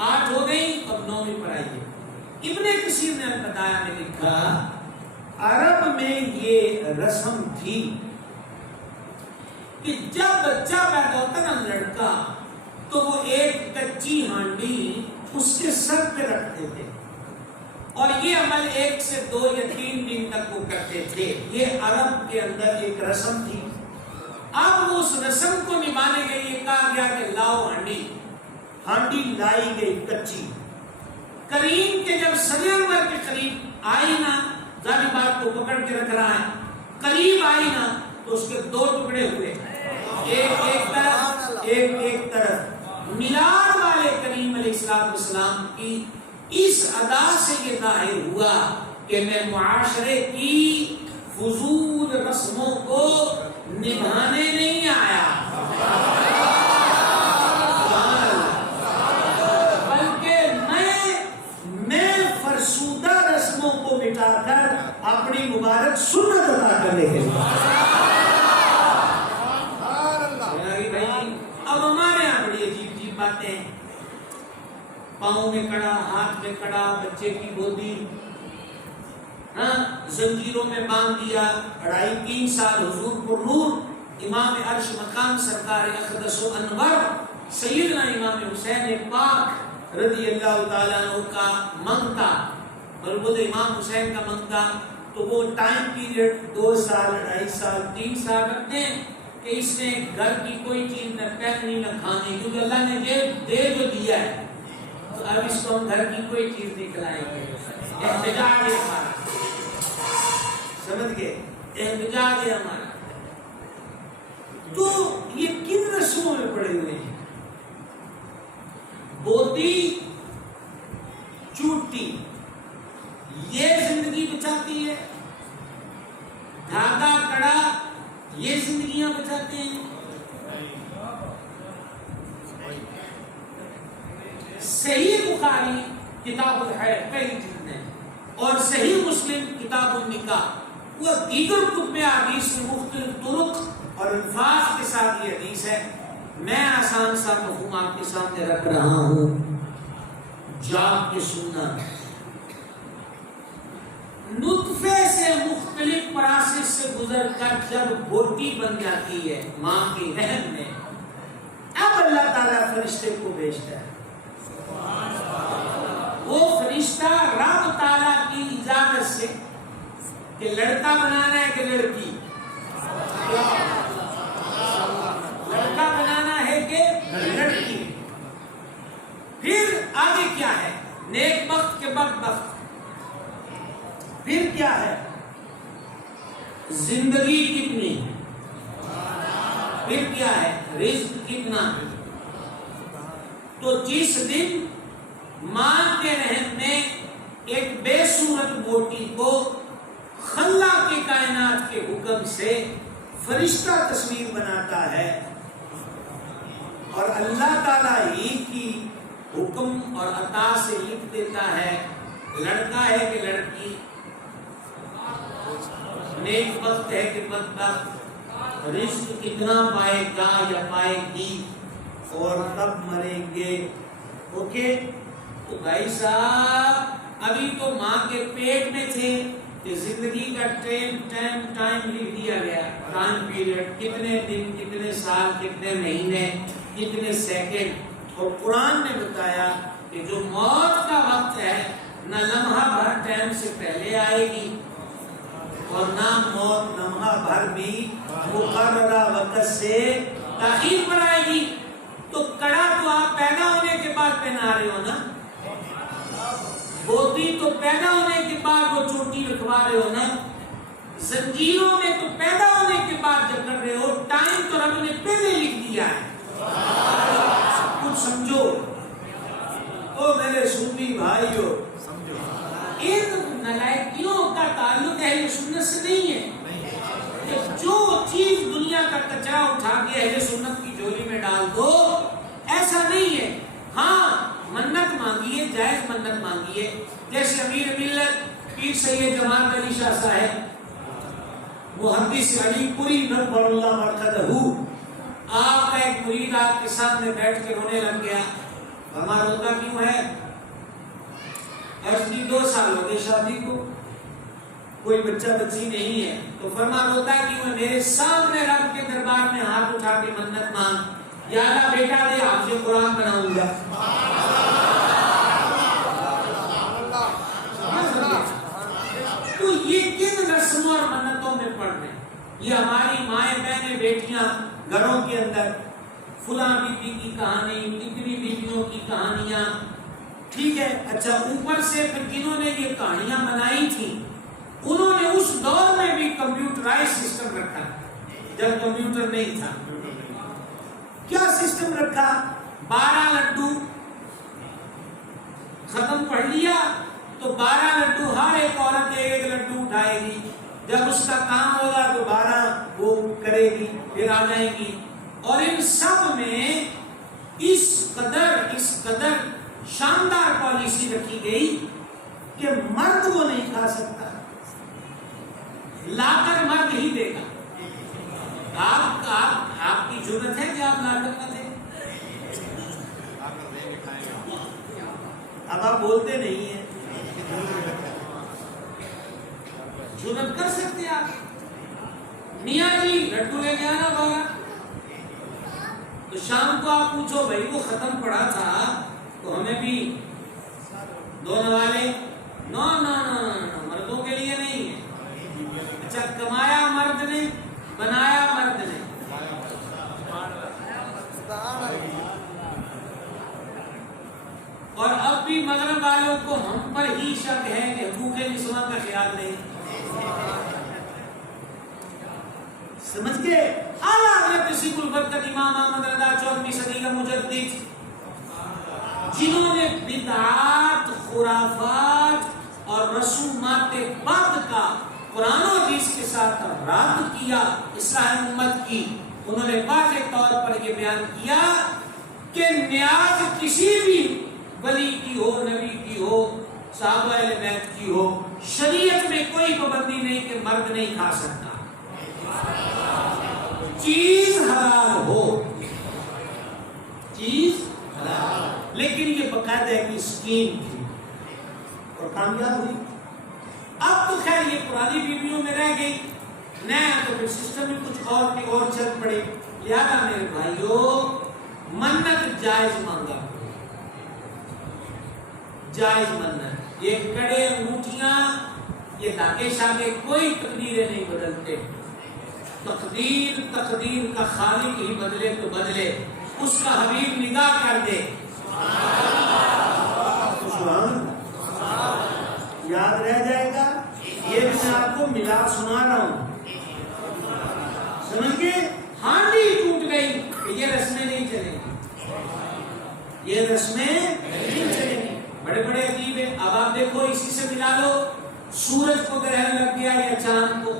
8 ہو گئی، اب 9ویں پر آئیے۔ ابن کثیر نے بتایا، میں لکھا عرب میں یہ رسم تھی کہ جب بچہ پیدا ہوتا نا لڑکا، تو وہ ایک کچی ہانڈی اس کے سر پہ رکھتے تھے، اور یہ عمل 1 سے 2 یا 3 دن تک وہ کرتے تھے، یہ عرب کے اندر ایک رسم تھی۔ اب اس رسم کو نبھانے کے لیے کہا گیا کہ لاؤ ہانڈی لائی گئی کچی، کریم کے جب صدی انور کے قریب آئی نا، ظاہر بات کو پکڑ کے رکھ رہا ہے، قریب آئی نا تو اس کے 2 ٹکڑے ہوئے، ایک طرف ایک طرف۔ میلاد والے کریم علیہ السلام کی اس ادا سے یہ ظاہر ہوا کہ میں معاشرے کی فضول رسموں کو نبھانے نہیں آیا، بلکہ میں فرسودہ رسموں کو مٹا کر اپنی مبارک سنت ادا کرنے کے لیے۔ اب ہمارے یہاں بڑی عجیب عجیب باتیں، پاؤں میں کڑا، ہاتھ میں کڑا، بچے کی گودی، زنجیروں میں باندھ دیا، 2.5-3 سال حضور پر نور، امام عرش مقام سرکار اقدس و انور سیدنا امام حسین پاک رضی اللہ تعالیٰ عنہ کا منگتا، اور وہ امام حسین کا منگتا، تو وہ ٹائم پیریڈ 2 سال، 2.5 سال، 3 سال رکھتے ہیں کہ اس نے گھر کی کوئی چیز نہ پہننی نہ کھانی، کیونکہ اللہ نے دے جو دیا ہے، تو اب اس کو ہم گھر کی کوئی چیز نہیں کھلائیں گے، احتجاج ہے ہمارا، سمجھ گئے، احتجاج ہے ہمارا۔ تو یہ کن رسموں میں پڑے ہوئے ہیں؟ بوتی چوٹی یہ زندگی بچاتی ہے، دھاگا کڑا یہ زندگیاں بچاتے ہیں۔ صحیح بخاری کتاب الحیض پہلی جلد میں، اور صحیح مسلم کتاب النکاح، وہ دیگر کتب حدیث میں مختلف طرق اور الفاظ کے ساتھ یہ حدیث ہے، میں آسان سا مفہوم آپ کے سامنے رکھ رہا ہوں، جاگ کے سننا۔ نطفے سے مختلف پراسس سے گزر کر جب بوٹی بن جاتی ہے ماں کی رحم میں، اب اللہ تعالیٰ فرشتے کو بھیجتا ہے، وہ فرشتہ رب تعالیٰ کی اجازت سے کہ لڑکا بنانا ہے کہ لڑکی، لڑکا بنانا ہے کہ لڑکی، پھر آگے کیا ہے، نیک بخت کے بدبخت، پھر کیا ہے، زندگی کتنی، پھر کیا ہے، رزق کتنا۔ تو جس دن ماں کے رحم میں ایک بے صورت بوٹی کو خلاق کی کائنات کے حکم سے فرشتہ تصویر بناتا ہے، اور اور عطا سے لکھ دیتا ہے لڑکا ہے کہ لڑکی، نیک وقت ہے کہ بدبخت، رزق کتنا پائے گا یا پائے گی، اور کب مریں گے. اوکے، تو بھائی صاحب ابھی تو ماں کے پیٹ میں تھے کہ زندگی کا ٹائم لکھ دیا گیا، ٹائم پیریڈ، کتنے دن، کتنے سال، کتنے مہینے، کتنے سیکنڈ. اور قرآن نے بتایا کہ جو موت کا وقت ہے نہ لمحہ بھر ٹائم سے پہلے آئے گی اور نہ موت لمحہ بھر بھی مقررہ وقت سے تاخیر پر آئے گی. تو کڑا تو آپ پیدا ہونے کے بعد پہنا رہے ہو نا، بوتی تو پیدا ہونے کے بعد وہ چوٹی رکھوا رہے ہو نا، زنجیروں میں تو پیدا ہونے کے بعد جکڑ رہے ہو. ٹائم تو رب نے پہلے لکھ دیا ہے. کچھ سمجھو او میرے سنی بھائیو، ان نالائکیوں کا تعلق اہل سنت سے نہیں ہے. جو چیز دنیا کا کچرا اٹھا کے اہل سنت کی جھولی میں ڈال دو، ایسا نہیں ہے. ہاں منت مانگیے، جائز منت مانگیے، جیسے امیر ملت پیر سید جمال علی شاہ صاحب محدث علی پوری نبر اللہ مرقدہ، آپ کا ایک مرید آپ کے سامنے بیٹھ کے رونے لگ گیا. ہمارا روتا کیوں ہے؟ ایسے 2 سال ہو گئے شادی کو، کوئی بچہ بچی نہیں ہے. تو فرما روتا کیوں ہے؟ میرے سامنے رب کے دربار میں ہاتھ اٹھا کے منت مانگ، یا اللہ بیٹا دے، حافظ قرآن بناؤں گا. تو یہ کن رسموں اور منتوں میں پڑ رہے ہیں؟ یہ ہماری مائیں بہنیں بیٹیاں گھروں کے اندر فلاں بی بی کی کہانی، اتنی بیویوں کی کہانیاں، ٹھیک ہے. اچھا، اوپر سے پھر جنہوں نے یہ کہانیاں بنائی تھیں انہوں نے اس دور میں بھی کمپیوٹرائز سسٹم رکھا. جب کمپیوٹر نہیں تھا کیا سسٹم رکھا؟ 12 لڈو ختم پڑھ لیا تو 12 لڈو، ہر ایک عورت 1 لڈو اٹھائے گی. جب اس کا کام ہوگا تو 12 وہ کرے گی، پھر آ جائے گی. اور ان سب میں اس قدر شاندار پالیسی رکھی گئی کہ مرد وہ نہیں کھا سکتا، لا کر مرد ہی دے گا. آپ کی ضرورت ہے کہ آپ لا کر نہ دیں؟ اب آپ بولتے نہیں ہیں. ضرورت کر سکتے آپ، میاں جی لڈو لے کے آنا ہوگا. تو شام کو آپ پوچھو بھائی وہ ختم پڑا تھا تو ہمیں بھی 2 نوالے. نو مردوں کے لیے نہیں ہے. اچھا، کمایا مرد نے، بنایا مرد نے. اور اب بھی مغرب والوں کو ہم پر ہی شک ہے کہ حقوق نسواں کا خیال نہیں. سمجھ کے اعلیٰ حضرت سیخ البرکت امام احمد رضا 14ویں صدی کا مجدد، جنہوں نے بدعات، خرافات اور رسومات بد کا قرآن و حدیث کے ساتھ رد کیا، اصلاح امت کی، انہوں نے واضح طور پر یہ بیان کیا کہ نیاز کسی بھی ولی کی ہو، نبی کی ہو، صحابہ اہل بیت کی ہو، شریعت میں کوئی پابندی نہیں کہ مرد نہیں کھا سکتا. چیز حلال ہو، چیز حلال، لیکن یہ باقاعدہ ایک اسکیم تھی اور کامیاب ہوئی. اب تو خیر یہ پرانی بیویوں میں رہ گئی، نیا تو پھر سسٹم میں کچھ اور چل پڑے. لہذا میرے بھائیو، منت جائز مانگا، جائز منت. یہ کڑے انگوٹھیاں، یہ داغے شاگے کوئی تقدیریں نہیں بدلتے. تقدیر کا خالق ہی بدلے تو بدلے، اس کا حبیب نگاہ کر دے. یاد رہ جائے گا. یہ میں آپ کو ملا سنا رہا ہوں، سمجھ کے ہانڈی ٹوٹ گئی کہ یہ رسمیں نہیں چلیں گی، یہ رسمیں نہیں چلیں گی. بڑے بڑے عجیب ہیں. اب آپ دیکھو اسی سے ملا لو، سورج کو گرہن لگ گیا یا چاند کو،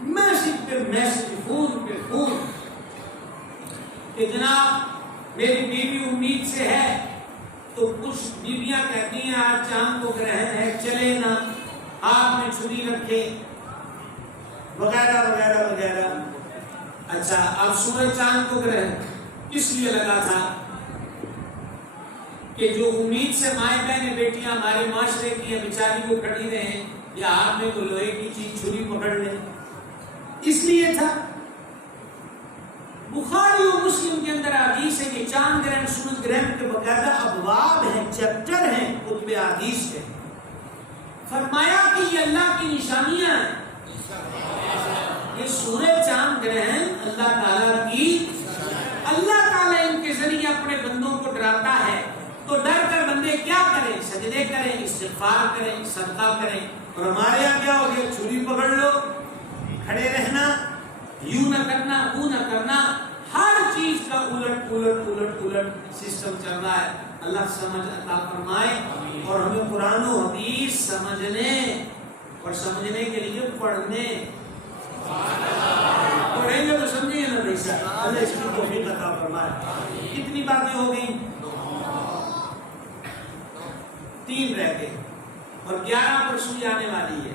میسج پہ میسج، فون پہ فون کہ جناب میری بیوی امید سے ہے تو کچھ بیویاں کہتی ہیں آج چاند کو گرہن ہے، چلے نہ، ہاتھ میں چھری رکھے وغیرہ وغیرہ وغیرہ۔ اچھا، اب سورج چاند کو گرہن اس لیے لگا تھا کہ جو امید سے مائیں بہنیں بیٹیاں ہمارے معاشرے کی ہیں بیچاری کو کھڑی رہیں یا ہاتھ میں کوئی لوہے کی چیز چھری پکڑ لیں، اس لیے تھا۔ بخاری اور مسلم کے اندر حدیث ہے کہ چاند گرہن سورج گرہن کے باقاعدہ ابواب ہیں، چیپٹر ہیں کتب حدیث کے۔ فرمایا کہ یہ اللہ کی نشانیاں ہیں، یہ سورج چاند گرہن اللہ تعالیٰ کی، اللہ تعالیٰ ان کے ذریعے اپنے بندوں کو ڈراتا ہے، تو ڈر کر بندے کیا کریں؟ سجدے کریں، استغفار کریں، صدقہ کریں۔ اور ہمارے یہاں کیا ہو گیا؟ چھری پکڑ لو، کھڑے رہنا، یوں نہ کرنا، وہ نہ کرنا، ہر چیز کا الٹ سسٹم چل رہا ہے۔ اللہ سمجھ عطا فرمائے اور ہمیں قرآن و حدیث سمجھنے اور سمجھنے کے لیے پڑھنے، پڑھیں گے تو سمجھیں گے نا بھائی صاحب، اللہ اس کی توفیق عطا فرمائے۔ کتنی باتیں ہو گئی؟ 3 رہ گئے اور 11 پرسوں آنے والی ہے،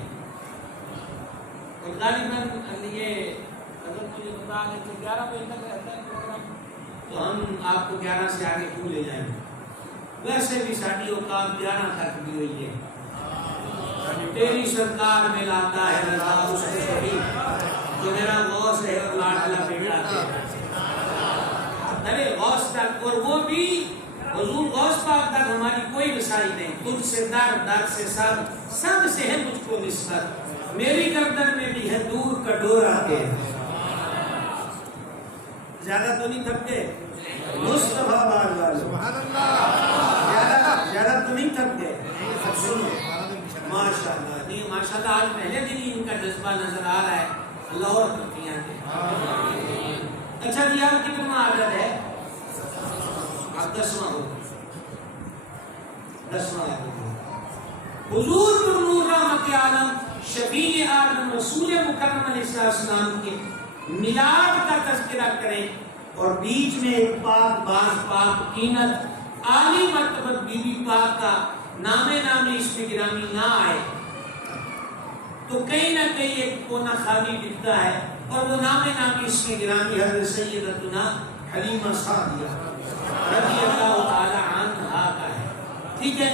اور غالباً یہ اگر مجھے بتا دیں تو 11 بجے تک رہتا ہے پروگرام، تو ہم آپ کو 11 سے آگے کیوں لے جائیں گے؟ ویسے بھی ساڑھی اوقات 11 تک بھی ہوئی ہے۔ تیری سرکار میں لاتا ہے رضا اس کے سبھی، جو میرا غوث ہے اور لاڈلا بیٹا ہے، ارے غوث تک، اور وہ بھی حضور غوث پاک تک ہماری کوئی رسائی نہیں، خود سے در، در سے سب، سب سے ہے مجھ کو نسبت، میری گردن میں بھی ہے دور کا ڈورا کے۔ زیادہ تو نہیں تھک گئے مصطفیٰ بار بار، سبحان اللہ، زیادہ تو نہیں تھک گئے؟ سنو ماشاءاللہ، نہیں ماشاءاللہ، آج پہلے دن ہی ان کا جذبہ نظر آ رہا ہے، اللہ اور کرتیاں ہیں۔ اچھا جی، آپ کتنا عادت ہے؟ آپ 10واں ہو، 10واں ہے۔ حضور نور رحمت عالم شفیع عالم رسول مکرم علیہ السلام کے میلاد کا تذکرہ کریں اور بیچ میں ایک پاک باز پاک قیمت عالی مرتبت بی بی پاک کا نامی اس میں گرامی نہ آئے تو کہیں نہ کہیں ایک کونا خالی دکھتا ہے، اور وہ نامی اس میں گرامی حضرت سیدتنا حلیمہ سعدیہ رضی اللہ تعالی عنہا کا ہے۔ ٹھیک ہے،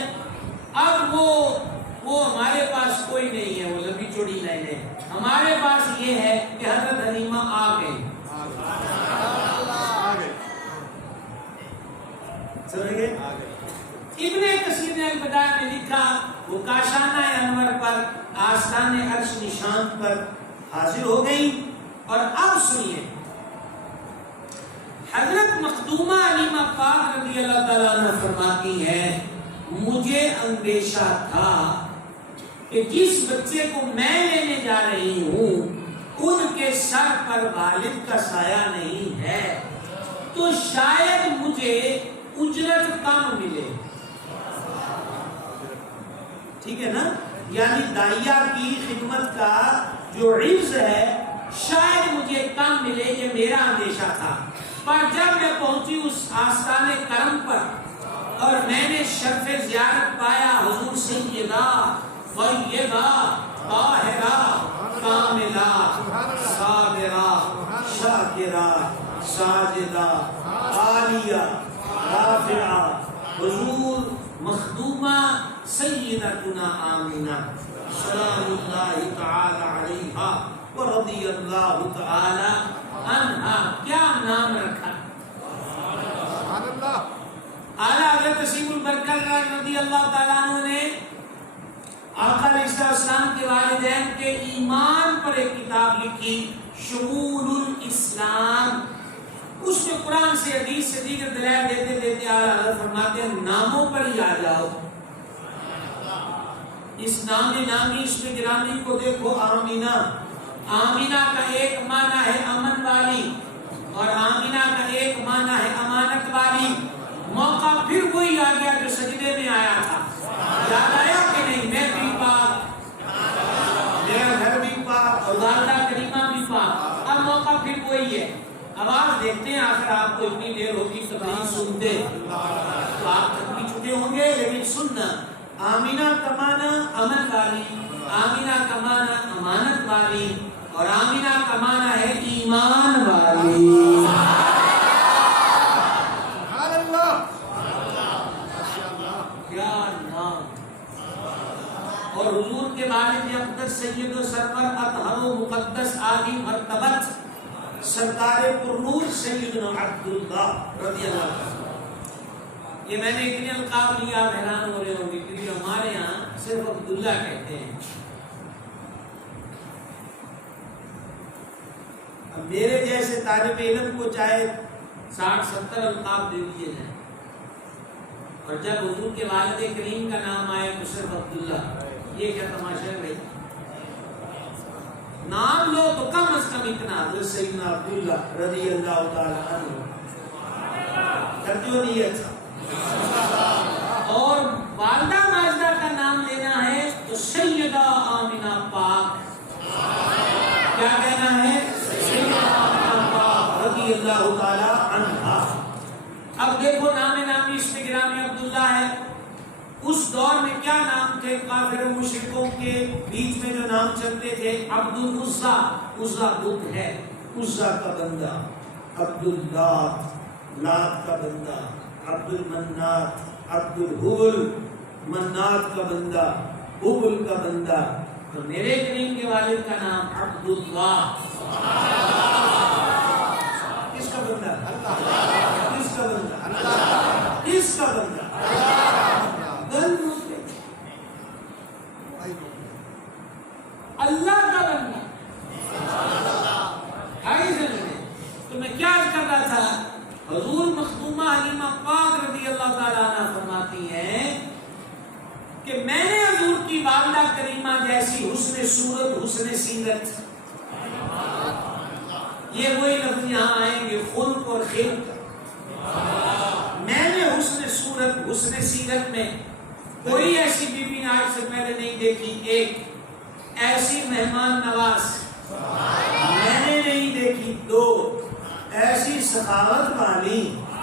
اب وہ ہمارے پاس کوئی نہیں ہے، وہ لمبی چوڑی لائن ہے، ہمارے پاس یہ ہے کہ حضرت حلیمہ آ گئے، سمجھ گئے؟ ابن کثیر نے البدایہ میں لکھا وہ کاشانہ انور پر آستان عرش نشان پر حاضر ہو گئی۔ اور اب سنیے، حضرت مخدومہ حلیمہ پاک رضی اللہ تعالیٰ عنہ فرماتی ہے مجھے اندیشہ تھا کہ جس بچے کو میں لینے جا رہی ہوں ان کے سر پر والد کا سایہ نہیں ہے، تو شاید مجھے اجرت کم ملے۔ ٹھیک ہے نا، یعنی دائیا کی خدمت کا جو عرض ہے شاید مجھے کم ملے، یہ میرا اندیشہ تھا۔ پر جب میں پہنچی اس آستان کرم پر اور میں نے شرف زیارت پایا حضور سیدہ طیبہ طاہرہ کاملہ صابرہ شاکرہ ساجدہ عالیہ رافعہ حضور مخدومہ سیدتنا آمینہ سلام اللہ تعالی علیہا ورضی اللہ تعالی عنہا۔ کیا نام رکھا؟ اعلیٰ حضرت تسیم البرکت رضی اللہ تعالیٰ عنہ نے آقا علیہ السلام کے والدین کے ایمان پر ایک کتاب لکھی شمول الاسلام، اس میں قرآن سے حدیث سے دیگر دلائل دیتے دیتے اعلیٰ حضرت فرماتے ہیں ناموں پر ہی آ جاؤ۔ اس نامی اس میں گرامی کو دیکھو، آمینہ، آمینہ کا ایک معنی ہے امن والی اور آمینہ کا ایک معنی ہے امانت والی۔ موقع پھر وہی آ گیا جو سجدے میں آیا تھا، یاد آیا کہ نہیں؟ میں بھی پاک، میرا گھر بھی پاک اور والدہ کریمہ بھی پاک۔ اب موقع پھر وہی ہے۔ اب آپ دیکھتے ہیں آخر آپ کو اتنی دیر ہوگی تقریر سنتے تو آپ تھک بھی چکے سمجھے ہوں گے لیکن سننا، آمینہ کا معنی امن والی، آمینہ کا معنی امانت والی، اور آمینہ کا معنی ہے ایمان والی۔ کیا نام! اور حضور کے والد اقدس سید و سرور اطہر و مقدس عالی مرتبت سرکار پرنور سیدنا عبداللہ رضی اللہ عنہ۔ یہ میں نے اتنے القاب لیا، آپ حیران ہو رہے ہوں گے کیونکہ ہمارے ہاں صرف عبداللہ کہتے ہیں۔ اب میرے جیسے طالب علم کو چاہے 60-70 القاب دے دیے جائیں، اور جب حضور کے والد کریم کا نام آئے تو صرف عبداللہ، یہ کیا تماشا ہے بھائی؟ نام لو تو کم از کم اتنا، حضرت سیدنا عبداللہ رضی اللہ تعالی عنہ، ترجمہ اور والدہ ماجدہ کا نام لینا ہے تو سیدہ آمنہ پاک، کیا کہنا ہے؟ سیدہ آمنہ پاک رضی اللہ تعالی عنہ۔ اب دیکھو نام نامی اس میں گرامی عبداللہ ہے، اس دور میں کیا نام تھے کافر و مشرکوں کے بیچ میں جو نام چلتے تھے؟ عبد العزا، عزا بت ہے، عزا کا بندہ، عبد اللات، لات کا بندہ، عبد المنات، عبد الحبل، منات کا بندہ، حبل کا بندہ۔ تو میرے کریم کے والد کا نام عبداللہ، کس کا بندہ؟ کس کا بندہ؟ کس کا بندہ؟ اللہ کا بندہ۔ تو میں کیا کر رہا تھا؟ حضور مخدومہ حلیمہ پاک رضی اللہ تعالیٰ عنہ فرماتی ہیں کہ میں نے حضور کی والدہ کریمہ جیسی حسن صورت، حسن سیرت، یہ وہی لفظ یہاں آئیں گے، خلق اور خلق، میں نے حسن صورت، حسن سیرت میں کوئی ایسی بی بی آج سے پہلے نہیں دیکھی، ایک ایسی مہمان نواز میں نے نہیں دیکھی، دو ایسی سخاوت والی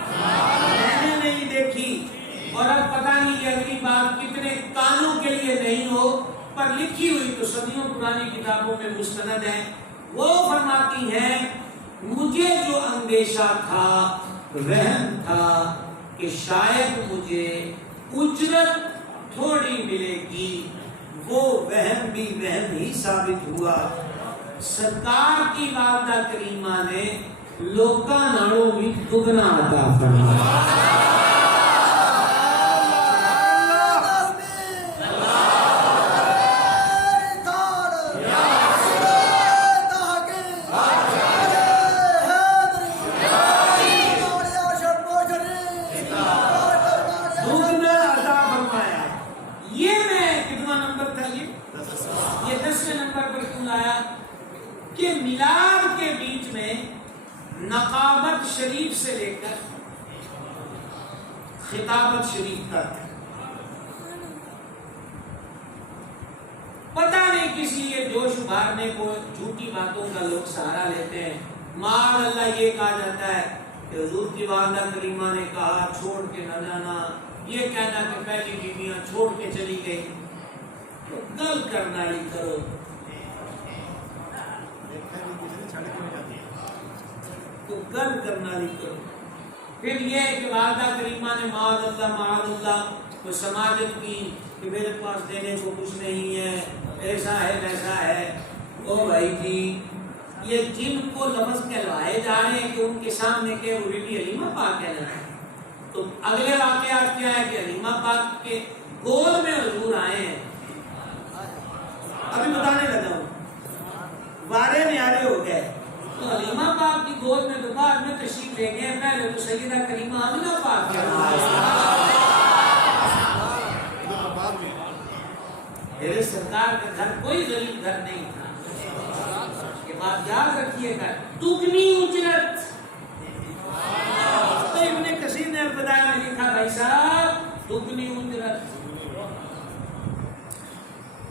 میں نے نہیں دیکھی، اور اب پتہ نہیں یہ اگلی بات کتنے کانوں کے لیے نہیں ہو، پر لکھی ہوئی تو صدیوں پرانی کتابوں میں مستند ہے۔ وہ فرماتی ہیں مجھے جو اندیشہ تھا، وہم تھا کہ شاید مجھے اجرت تھوڑی ملے گی، وہ وہم بھی وہم ہی ثابت ہوا۔ سرکار کی والدہ کریمہ نے لوکاں نالوں بھی دگنا عطا فرمایا۔ کہ میلاد کے بیچ میں نقابت شریف سے لے کر خطابت شریف تک پتہ نہیں کس لیے جوش ابھارنے کو جھوٹی باتوں کا لوگ سہارا لیتے ہیں۔ معاذ اللہ یہ کہا جاتا ہے کہ حضور کی والدہ کریمہ نے کہا چھوڑ کے نہ جانا، یہ کہنا کہ پہلی بیویاں چھوڑ کے چلی گئی، تو گل کرنا ہی کرو، تو گل کرنا نہیں کرو۔ پھر یہ کہ والدہ کریمہ نے معاذ اللہ کو سماجت کی کہ میرے پاس دینے کو کچھ نہیں ہے، ایسا ہے ویسا ہے۔ او بھائی جی، یہ جن کو لفظ کہلوائے جا رہے ہیں کہ ان کے سامنے کہ وہ بی بی حلیمہ پاک کہنا ہے، تو اگلے واقعات کیا ہے کہ حلیمہ پاک کے گود میں حضور آئے ہیں۔ ابھی بتانے لگا ہوں، وارے نیارے ہو گئے تو حلیمہ پاک کی گود میں تو بعد میں تشریف لے گئے، پہلے تو سیدہ کریمہ آمنہ پاک کیا میرے سرکار کا گھر کوئی غریب گھر نہیں تھا۔ یہ بات یاد رکھیے گا، دگنی اجرت۔ تو ابن کثیر نے البدایہ میں لکھا بھائی صاحب دگنی اجرت۔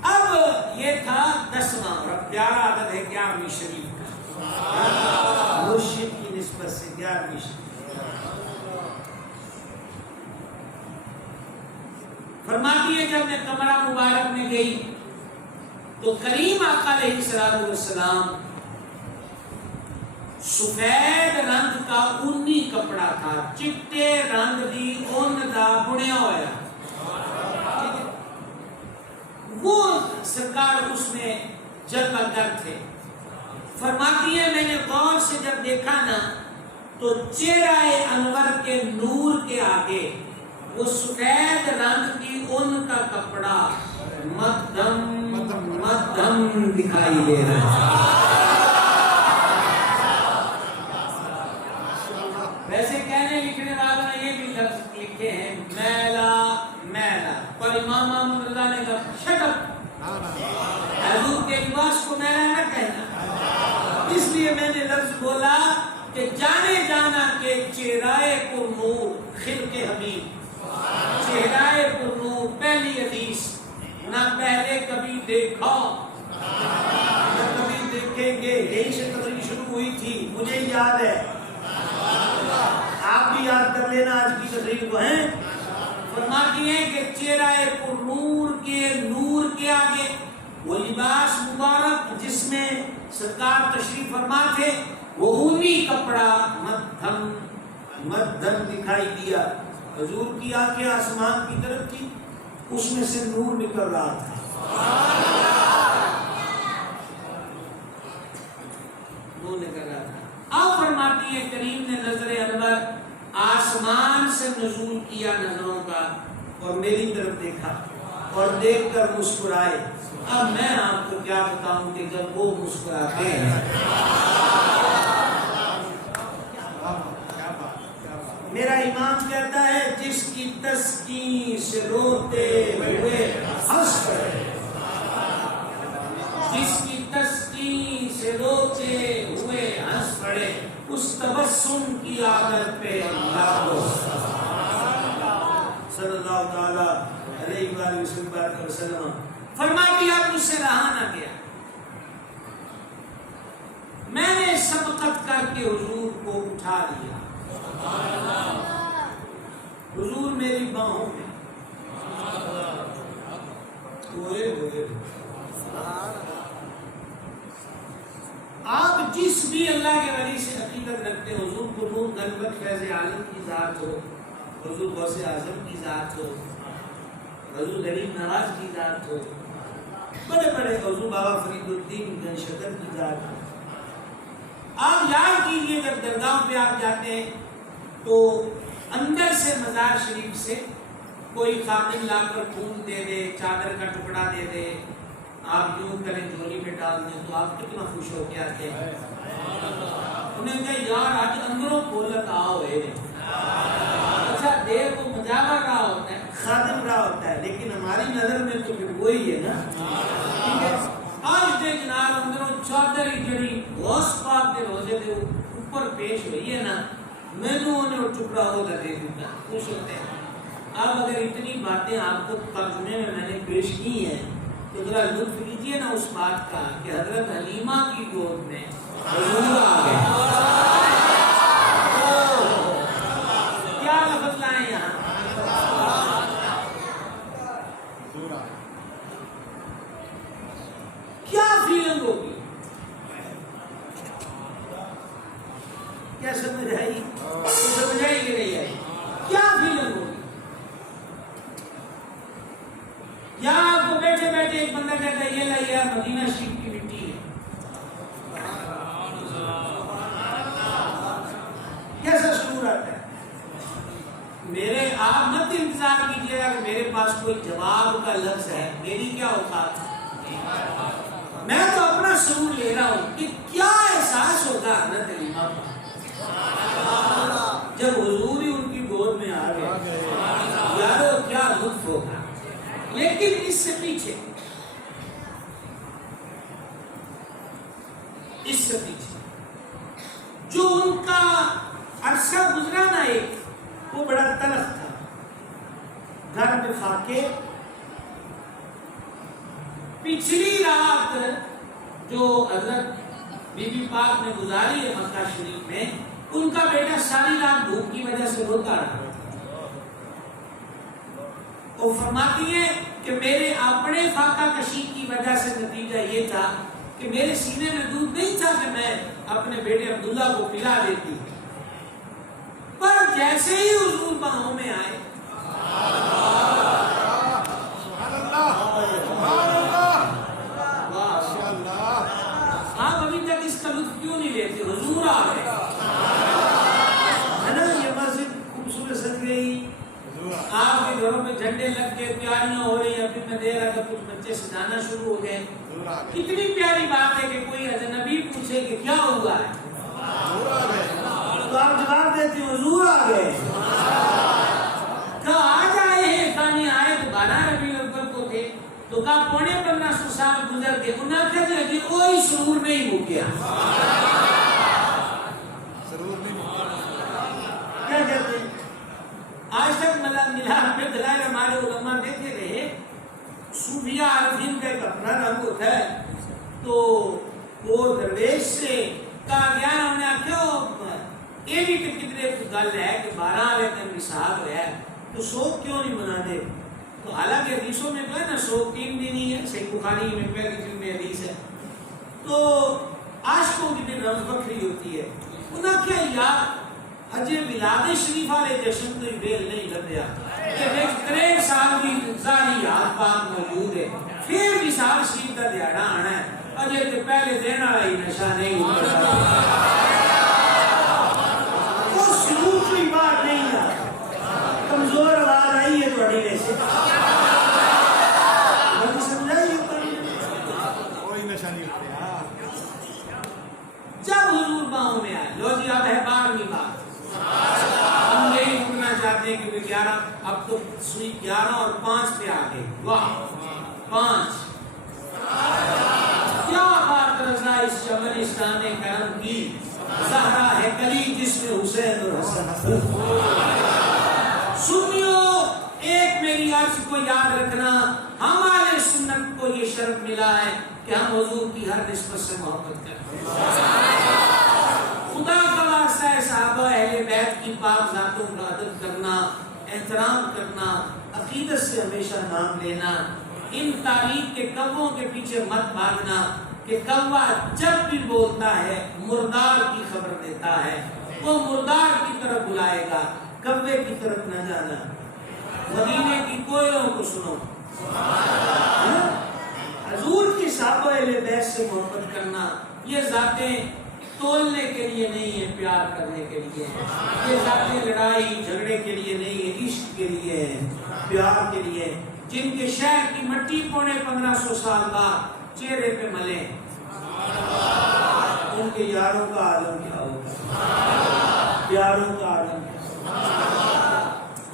اب یہ تھا 10واں اور اب 11 عدد ہے 11ویں شریف کا، مرشد کی نسبت سے 11ویں شریف۔ فرماتی ہے جب میں کمرہ مبارک میں گئی تو کریم آقا علیہ السلام سفید رنگ کا اونی کپڑا تھا، چٹے رنگ دی اون دا بنیا ہوا، وہ سرکار اس میں جلوگر تھے۔ فرماتی ہے میں نے غور سے جب دیکھا نا تو چہرہ انور کے نور کے آگے وہ سفید رنگ کی اون کا کپڑا مدھم مدھم دکھائی دے رہا ہے۔ ویسے کہنے لکھنے والوں نے یہ بھی لفظ لکھے ہیں میلا میلا، پر امام محمد رضا نے کہا شٹ اپ، حضور کے لباس کو میلا نہ کہنا، اس لیے میں نے لفظ بولا کہ جانے جانا کہ چہرہ پر نور خلق حبیب، چہرہ پر نور، پہلی حدیث نہ پہلے کبھی دیکھا نہ کبھی دیکھیں گے، یہی سے تقریر شروع ہوئی تھی، مجھے یاد ہے، آپ بھی یاد کر لینا آج کی تقریر کو ہیں۔ فرماتی ہیں کہ چہرہ پر نور کے نور کے آگے وہ لباس مبارک جس میں سرکار تشریف فرما تھے، وہ اونی کپڑا مدھم مدھم دکھائی دیا۔ حضور کی آنکھیں آسمان کی طرف تھی، اس میں سے نور نکل رہا تھا، نور نکل رہا تھا۔ اب فرماتی ہے کریم نے نظر انور آسمان سے نزول کیا نظروں کا اور میری طرف دیکھا اور دیکھ کر مسکرائے۔ اب میں آپ کو کیا بتاؤں کہ جب وہ مسکراتے ہیں، میرا امام کہتا ہے جس کی تسکین سے روتے ہوئے ہنس پڑے، جس کی تسکین سے روتے ہوئے ہنس پڑے، اس تبسم کی عادت پہ اللہ کو صلی اللہ تعالی علیہ وآلہ وسلم۔ فرماتی اب مجھ سے رہا نہ گیا، میں نے سبقت کر کے حضور کو اٹھا لیا، حضور میری باہوں میں ہوئے ہوئے۔ آپ جس بھی اللہ کے ولی سے عقیدت رکھتے ہیں، حضور قطب نلبت فیض عالم کی ذات ہو، حضور غوث اعظم کی ذات ہو، حضور غریب نواز کی ذات ہو، بڑے بڑے حضور بابا فرید الدین گن شکر کی ذات ہو، آپ یاد کیجئے جب درگاہوں پہ آپ جاتے ہیں تو اندر سے مزار شریف سے کوئی خادم لا کر خون دے دے، چادر کا ٹکڑا دے دے، آپ یوں کریں جھولی میں ڈال دیں تو آپ کتنا خوش ہو کے آتے ہیں۔ انہیں کہا یار آج اندروں کھولت آؤ ہے، اچھا دیر کو مجاور رہا ہوتا ہے، خادم رہا ہوتا ہے، لیکن ہماری نظر میں تو پھر وہی ہے نا۔ آج دے جناب اندروں چادر ہی جڑی غوث پاک دے روزے دے اوپر پیش ہوئی ہے نا، میں نے انہیں وہ ٹکڑا ہوگا دے دیتا، خوش ہوتے ہیں۔ اب اگر اتنی باتیں آپ کو ترجمے میں نے پیش کی ہیں تو ذرا لطف لیجیے نا اس بات کا کہ حضرت حلیمہ کی گود میں حضور آ گئے، کیا لفظ لائیں یہاں، کیا فیلنگ ہوگی، کیا سمجھ آئی، سمجھ آئی کہ نہیں آئی، کیا فیلنگ ہوگی؟ یا آپ کو بیٹھے بیٹھے ایک بندہ کہتا ہے یہ لائیے مدینہ شریف کی مٹی ہے، کیسا شعور آتا ہے؟ میرے آپ مت انتظار کیجیے گا کہ میرے پاس کوئی جواب کا لفظ ہے، میری کیا اوقات ہے، میں تو اپنا شعور لے رہا ہوں کہ کیا احساس ہوگا حضرت حلیمہ جب حضور ہی ان کی گود میں آ گئے، یارو کیا لطف ہوگا۔ لیکن اس سے پیچھے جو ان کا عرصہ گزرا نا ایک وہ بڑا تلخ تھا، گھر میں خاکے، پچھلی رات جو حضرت بی بی پاک نے گزاری ہے مکہ شریف میں، ان کا بیٹا ساری رات بھوک کی وجہ سے روتا رہا، وہ فرماتی ہیں کہ میرے اپنے فاقہ کشی کی وجہ سے نتیجہ یہ تھا کہ میرے سینے میں دودھ نہیں تھا کہ میں اپنے بیٹے عبداللہ کو پلا دیتی، پر جیسے ہی حضور باہوں میں آئے آپ ابھی تک اس کا لطف کیوں نہیں لیتے؟ حضور آ گئے ہے نا، یہ مسجد خوبصورت سج گئی، آپ کے گھروں میں جھنڈے لگ گئے، تیاریاں ہو رہی ہیں، ابھی میں دیر اگر کچھ بچے سجانا شروع ہو گئے. کتنی پیاری بات ہے کہ کوئی اجنبی پوچھے کہ کیا ہوا ہے تو آپ جواب دیتے ہیں حضور آ گئے. کہا آج آئے ہیں، کہانی آئے تو 12 ربیع الاول کو تھے، تو کہا 1500 سال گزر گئے. انہوں نے کہا کہ کوئی سرور نہیں ہو گیا. کیا کہتے ہیں آج تک ملاد میں دلائل ہمارے علماء دیتے رہے. صوفیہ عارفین کا ایک اپنا رنگ ہوتا ہے، تو وہ درویش سے کہا گیا انہوں نے کیوں یہ بھی کتنے گل ہے کہ 12 والے دن نصاب ہے تو سوگ کیوں نہیں منا دے؟ تو حالانکہ حدیثوں میں جو ہے نا سوگ 3 دن ہی ہے، صحیح بخاری میں پہلی جلد میں حدیث ہے. تو عاشقوں کی بھی رمز بکھری ہوتی ہے. انہوں نے کیا یار حج ولادت شریف والے جشن تو بیل نہیں لگیا کہ 63 سال کی ظاہری یاد پاک موجود ہے، پھر بھی سال شریف کا دیہڑا آنا ہے، اجے تو پہلے دن والا ہی نشہ نہیں ہوتا. وہ سرور کوئی بات نہیں ہے، کمزور آواز آئی ہے تھوڑی ویسے سمجھائیے کوئی نشہ نہیں ہوتا. جب حضور باہوں میں آئے. لو جی اب ہے 12ویں بات. ہم نہیں رکنا چاہتے ہیں کہ 11 اب تو سوئی 11 اور 5 پہ آ گئے. واہ 5 کیا بات رضا اس شبرستان کرم کی، زہرا ہے کلی جس میں حسین اور حسن. سنیو ایک میری عرض کو یاد رکھنا، ہمارے سنت کو یہ شرف ملا ہے کہ ہم حضور کی ہر نسبت سے محبت کرتے ہیں. خدا کا واسطہ ہے صحابہ اہل بیت کی پاک ذاتوں کا ادب کرنا، احترام کرنا، عقیدت سے ہمیشہ نام لینا. ان تاریخ کے کووں کے پیچھے مت بھاگنا کہ کوا جب بھی بولتا ہے مردار کی خبر دیتا ہے، وہ مردار کی طرف بلائے گا، کوے کی طرف نہ جانا. مدینے کی کوئلوں کو سنو. حضور کی صحابہ اہل بیت سے محبت کرنا یہ ذاتیں تولنے کے لیے نہیں ہے، پیار کرنے کے لیے. یہ ذاتیں لڑائی جھگڑے کے لیے نہیں ہے، عشق کے لیے ہے، پیار کے لیے. جن کے شہر کی مٹی 1500 سال بعد چہرے پہ ملے، ان کے یاروں کا عالم کیا ہوگا، پیاروں کا عالم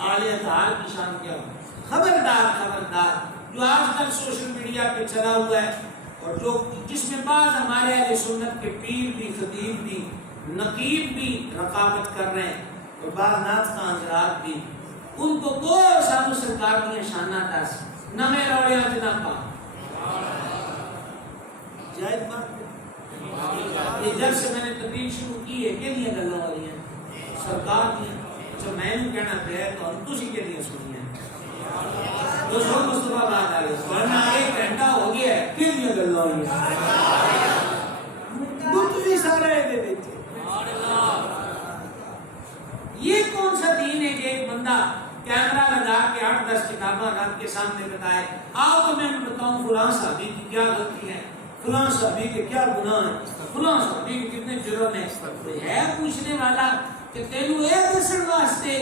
عالیہ حال کی شان کیا ہوگا. خبردار خبردار جو آج کل سوشل میڈیا پہ چلا ہوا ہے اور جو جس میں بعض ہمارے اہل سنت کے پیر بھی، خطیب بھی، نقیب بھی رقابت کر رہے ہیں اور بعض نعت خواں حضرات بھی، ان کو کوئی سانو سرکار دیا شانہ دس نہ میں روڑے آج نہ پا جائز بات. یہ جب سے میں نے تقریر شروع کی ہے کہ لیے گلوں والی ہیں سرکار دیا، اچھا میں نے کہنا پہ تو ہم تسی کے لیے سنی ہیں تو سو مصطفیٰ بات آ گئی ورنہ 1 گھنٹہ ہو گیا ہے کہ لیے گلوں والی گفت بھی سارے دے دیتے. یہ کون سا دین ہے کہ ایک بندہ کیمرہ لگا کے 8-10 کتابیں رکھ کے سامنے بتائے آؤ تو میں بتاؤں فلاں صحابی کی کیا غلطی ہے، فلاں صحابی کے کیا گناہ ہیں، فلاں صحابی کے کتنے جرم ہیں. ہے پوچھنے والا کہ تینوں ایک دسن واسطے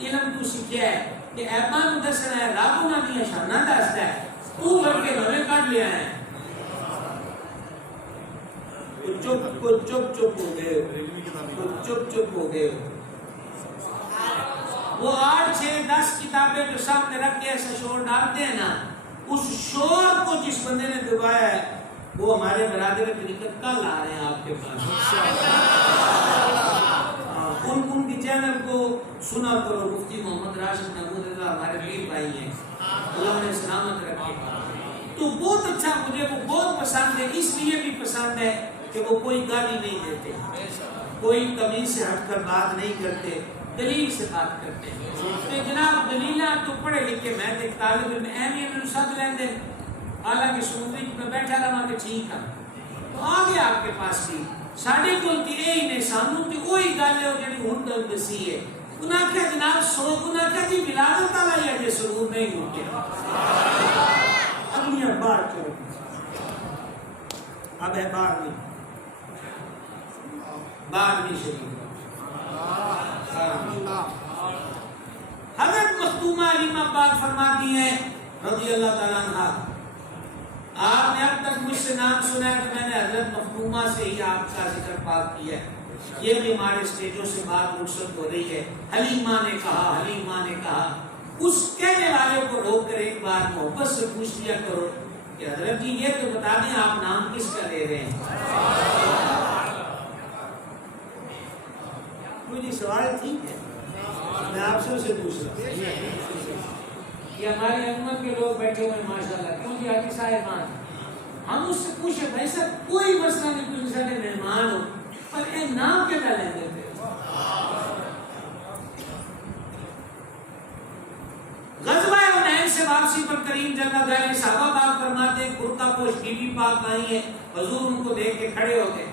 علم تو سیکھیا ہے کہ ایمان دسنا ہے، رب انہاں دی شاناں دسدا ہے، تو بڑھ کے نویں کڈ لیا ہے. چپ ہو گئے، چپ ہو گئے. وہ 8-6-10 کتابیں جو سامنے رکھ کے ایسا شور ڈالتے ہیں نا، اس شور کو جس بندے نے دبایا ہے وہ ہمارے برادر طریقت کل آ رہے ہیں آپ کے پاس. ان کی چینل کو سنا کرو. مفتی محمد راشد محمود رضا ہمارے پیر بھائی ہیں، اللہ نے سلامت رکھے. تو بہت اچھا، مجھے وہ بہت پسند ہے. اس لیے بھی پسند ہے کہ وہ کوئی گالی نہیں دیتے، کوئی تمیز سے ہٹ کر بات نہیں کرتے. دلیل سے بات کرتے ہیں کہ جناب دلیلہ تو پڑھے لکھے میں ایک طالب علم اہمیت ساتھ لیندے حالانکہ سنوری میں بیٹھا رہا کہ ٹھیک ہے تو آگے آپ کے پاس بھی ساڑھے کل کی اے نے سانوں کی وہی گل ہے جڑی ہن دل دسی ہے انہاں کیا جناب سو انہاں کیا جی ولادت والا ہے جے سرور نہیں ہوتے اگلی بار چلو اب ہے بار نہیں شریف حضرت مختومہ علیمہ پاک فرماتی ہیں رضی اللہ تعالیٰ عنہ آپ نے اب تک مجھ سے نام سنا ہے کہ میں نے حضرت مختومہ سے ہی آپ کا ذکر پاک کیا ہے یہ بھی ہمارے سٹیجوں سے بات رخصت ہو رہی ہے حلیمہ نے کہا اس کہنے والے کو روک کر ایک بار محبت سے پوچھ لیا کرو کہ حضرت جی یہ تو بتا دیں آپ نام کس کا لے رہے ہیں مجھے سوال ٹھیک ہے میں آپ سے پوچھ رہا ہوں یہ ہماری امت کے لوگ بیٹھے ہوئے ماشاءاللہ کیوں جی حاجی صاحبان ہم اس سے پوچھے بھائی صاحب کوئی مسئلہ نہیں تم سارے مہمان ہو پر یہ نام کیا لیں گے غزوہ حنین سے واپسی پر کریم جل وعلا صحابہ پاک فرماتے ہیں کرتا پوش بی بی پاک آئی ہے حضور ان کو دیکھ کے کھڑے ہو گئے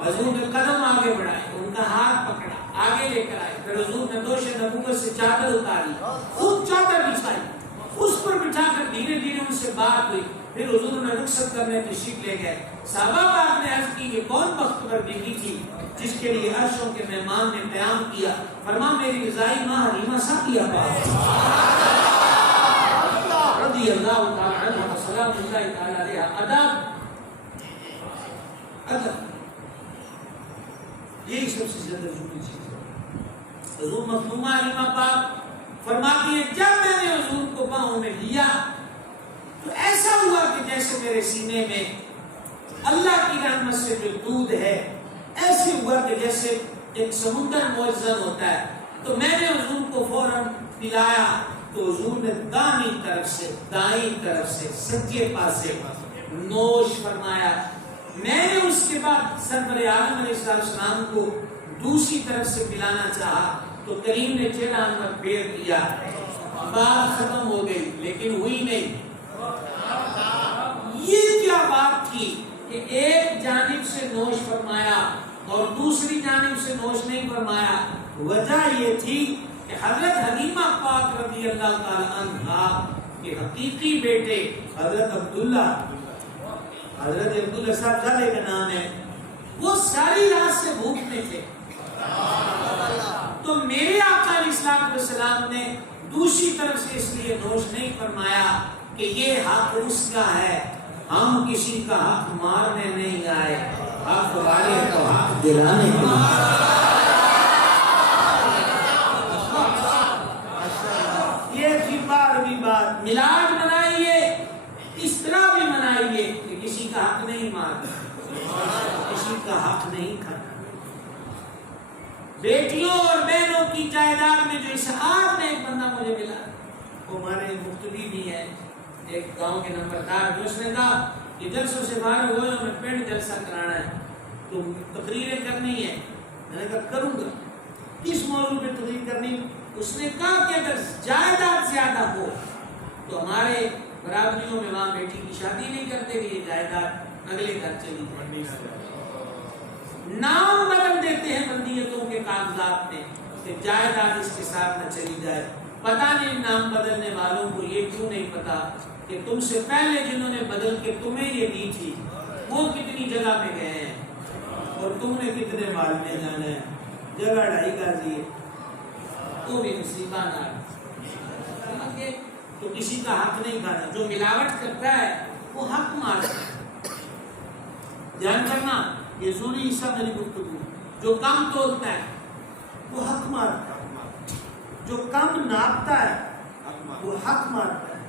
حضور نے قدم آگے بڑھائے ان کا ہاتھ پکڑا آگے لے کر آئے پھر حضور نے دوش نبوت سے چادر اتاری خود چادر بچھائی اس پر بٹھا کر دھیرے دھیرے ان سے بات ہوئی پھر حضور نے رخصت کرنے تشریف لے گئے صحابہ پاک نے عرض کی یہ کون بختور بیوی تھی جس کے لیے عرشوں کے مہمان نے قیام کیا فرما میری رضائی ماں حلیمہ سعدیہ رضی اللہ تعالی عنہ سلام اللہ تعالی علیہ ادب یہی سب سے زیادہ ضروری چیز ہے حضور مختومہ علیمہ پاک فرماتی ہے جب میں نے حضور کو باہوں میں لیا تو ایسا ہوا کہ جیسے میرے سینے میں اللہ کی رحمت سے جو دودھ ہے ایسے ہوا کہ جیسے ایک سمندر معزز ہوتا ہے تو میں نے حضور کو فوراً پلایا تو حضور نے دائیں طرف سے سجے پاسے نوش فرمایا میں نے اس کے بعد سرور عالم علیہ السلام کو دوسری طرف سے پلانا چاہا تو کریم نے چہرہ انور پھیر دیا بات ختم ہو گئی لیکن ہوئی نہیں یہ کیا بات تھی کہ ایک جانب سے نوش فرمایا اور دوسری جانب سے نوش نہیں فرمایا وجہ یہ تھی کہ حضرت حلیمہ پاک رضی اللہ تعالی عنہا کے حقیقی بیٹے حضرت عبداللہ صاحب زادے کا نام ہے وہ ساری رات سے بھوکتے تھے تو میرے آقا علیہ السلام نے دوسری طرف سے اس لیے نوش نہیں فرمایا کہ یہ حق اس کا ہے ہم کسی کا حق مارنے نہیں آئے حق والے کا حق دلانے کے یہ تھی بات میلاد منائیے اس طرح بھی منائیے کہ کسی کا حق نہیں مارنا کسی کا حق نہیں کھانا بیٹیوں اور بہنوں کی جائیداد میں جو اشعار میں ایک بندہ مجھے ملا وہ ہمارے مختبی بھی ہے ایک گاؤں کے نمبردار جو اس نے کہا کہ جلسوں سے باہر ہوئے میں پینڈ جلسہ کرانا ہے تو تقریریں کرنی ہے میں نے کہا کروں گا کس موضوع پہ تقریر کرنی اس نے کہا کہ اگر جائیداد زیادہ ہو تو ہمارے برادریوں میں وہاں بیٹی کی شادی نہیں کرتے کہ یہ جائیداد اگلے گھر چلی جائے نام بدل دیتے ہیں بندیتوں کے کاغذات میں کہ جائیداد اس کے ساتھ نہ چلی جائے پتہ نہیں نام بدلنے والوں کو یہ کیوں نہیں پتا کہ تم سے پہلے جنہوں نے بدل کے تمہیں یہ دی تھی وہ کتنی جگہ میں گئے ہیں اور تم نے کتنے مال میں جانا ہے جگہ ڈھائی کا دیے تو بھی نصیبہ نہ تو کسی کا حق نہیں کھانا جو ملاوٹ کرتا ہے وہ حق مارتا ہے دھیان کرنا یہ ضروری حصہ میری گفتگو جو کم تولتا ہے وہ حق مارتا ہے جو کم ناپتا ہے وہ حق مارتا ہے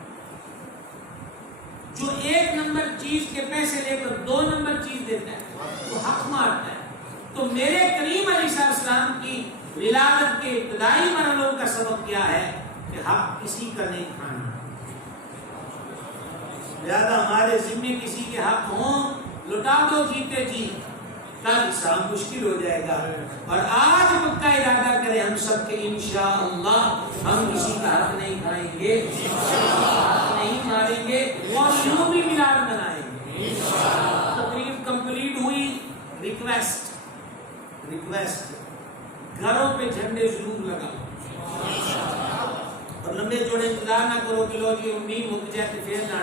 جو ایک نمبر چیز کے پیسے لے کر 2 نمبر چیز دیتا ہے وہ حق مارتا ہے تو میرے کریم علیہ السلام کی ولادت کے ابتدائی مرحلوں کا سبب کیا ہے کہ حق کسی کا نہیں کھانا لہذا ہمارے ذمے کسی کے حق ہوں لٹا دو جیتے جی کل حساب مشکل ہو جائے گا. اور آج پکا ارادہ کریں ہم سب کے انشاءاللہ ہم کسی کا حق نہیں کھائیں گے, حق نہیں ماریں گے, اور یوں بھی میلاد منائیں گے. تقریب کمپلیٹ ہوئی. ریکویسٹ گھروں پہ جھنڈے ضرور لگاؤ, اور لمبے چوڑے انتظار نہ کرو کہ لو جی امید مک جائے تو پھر نہ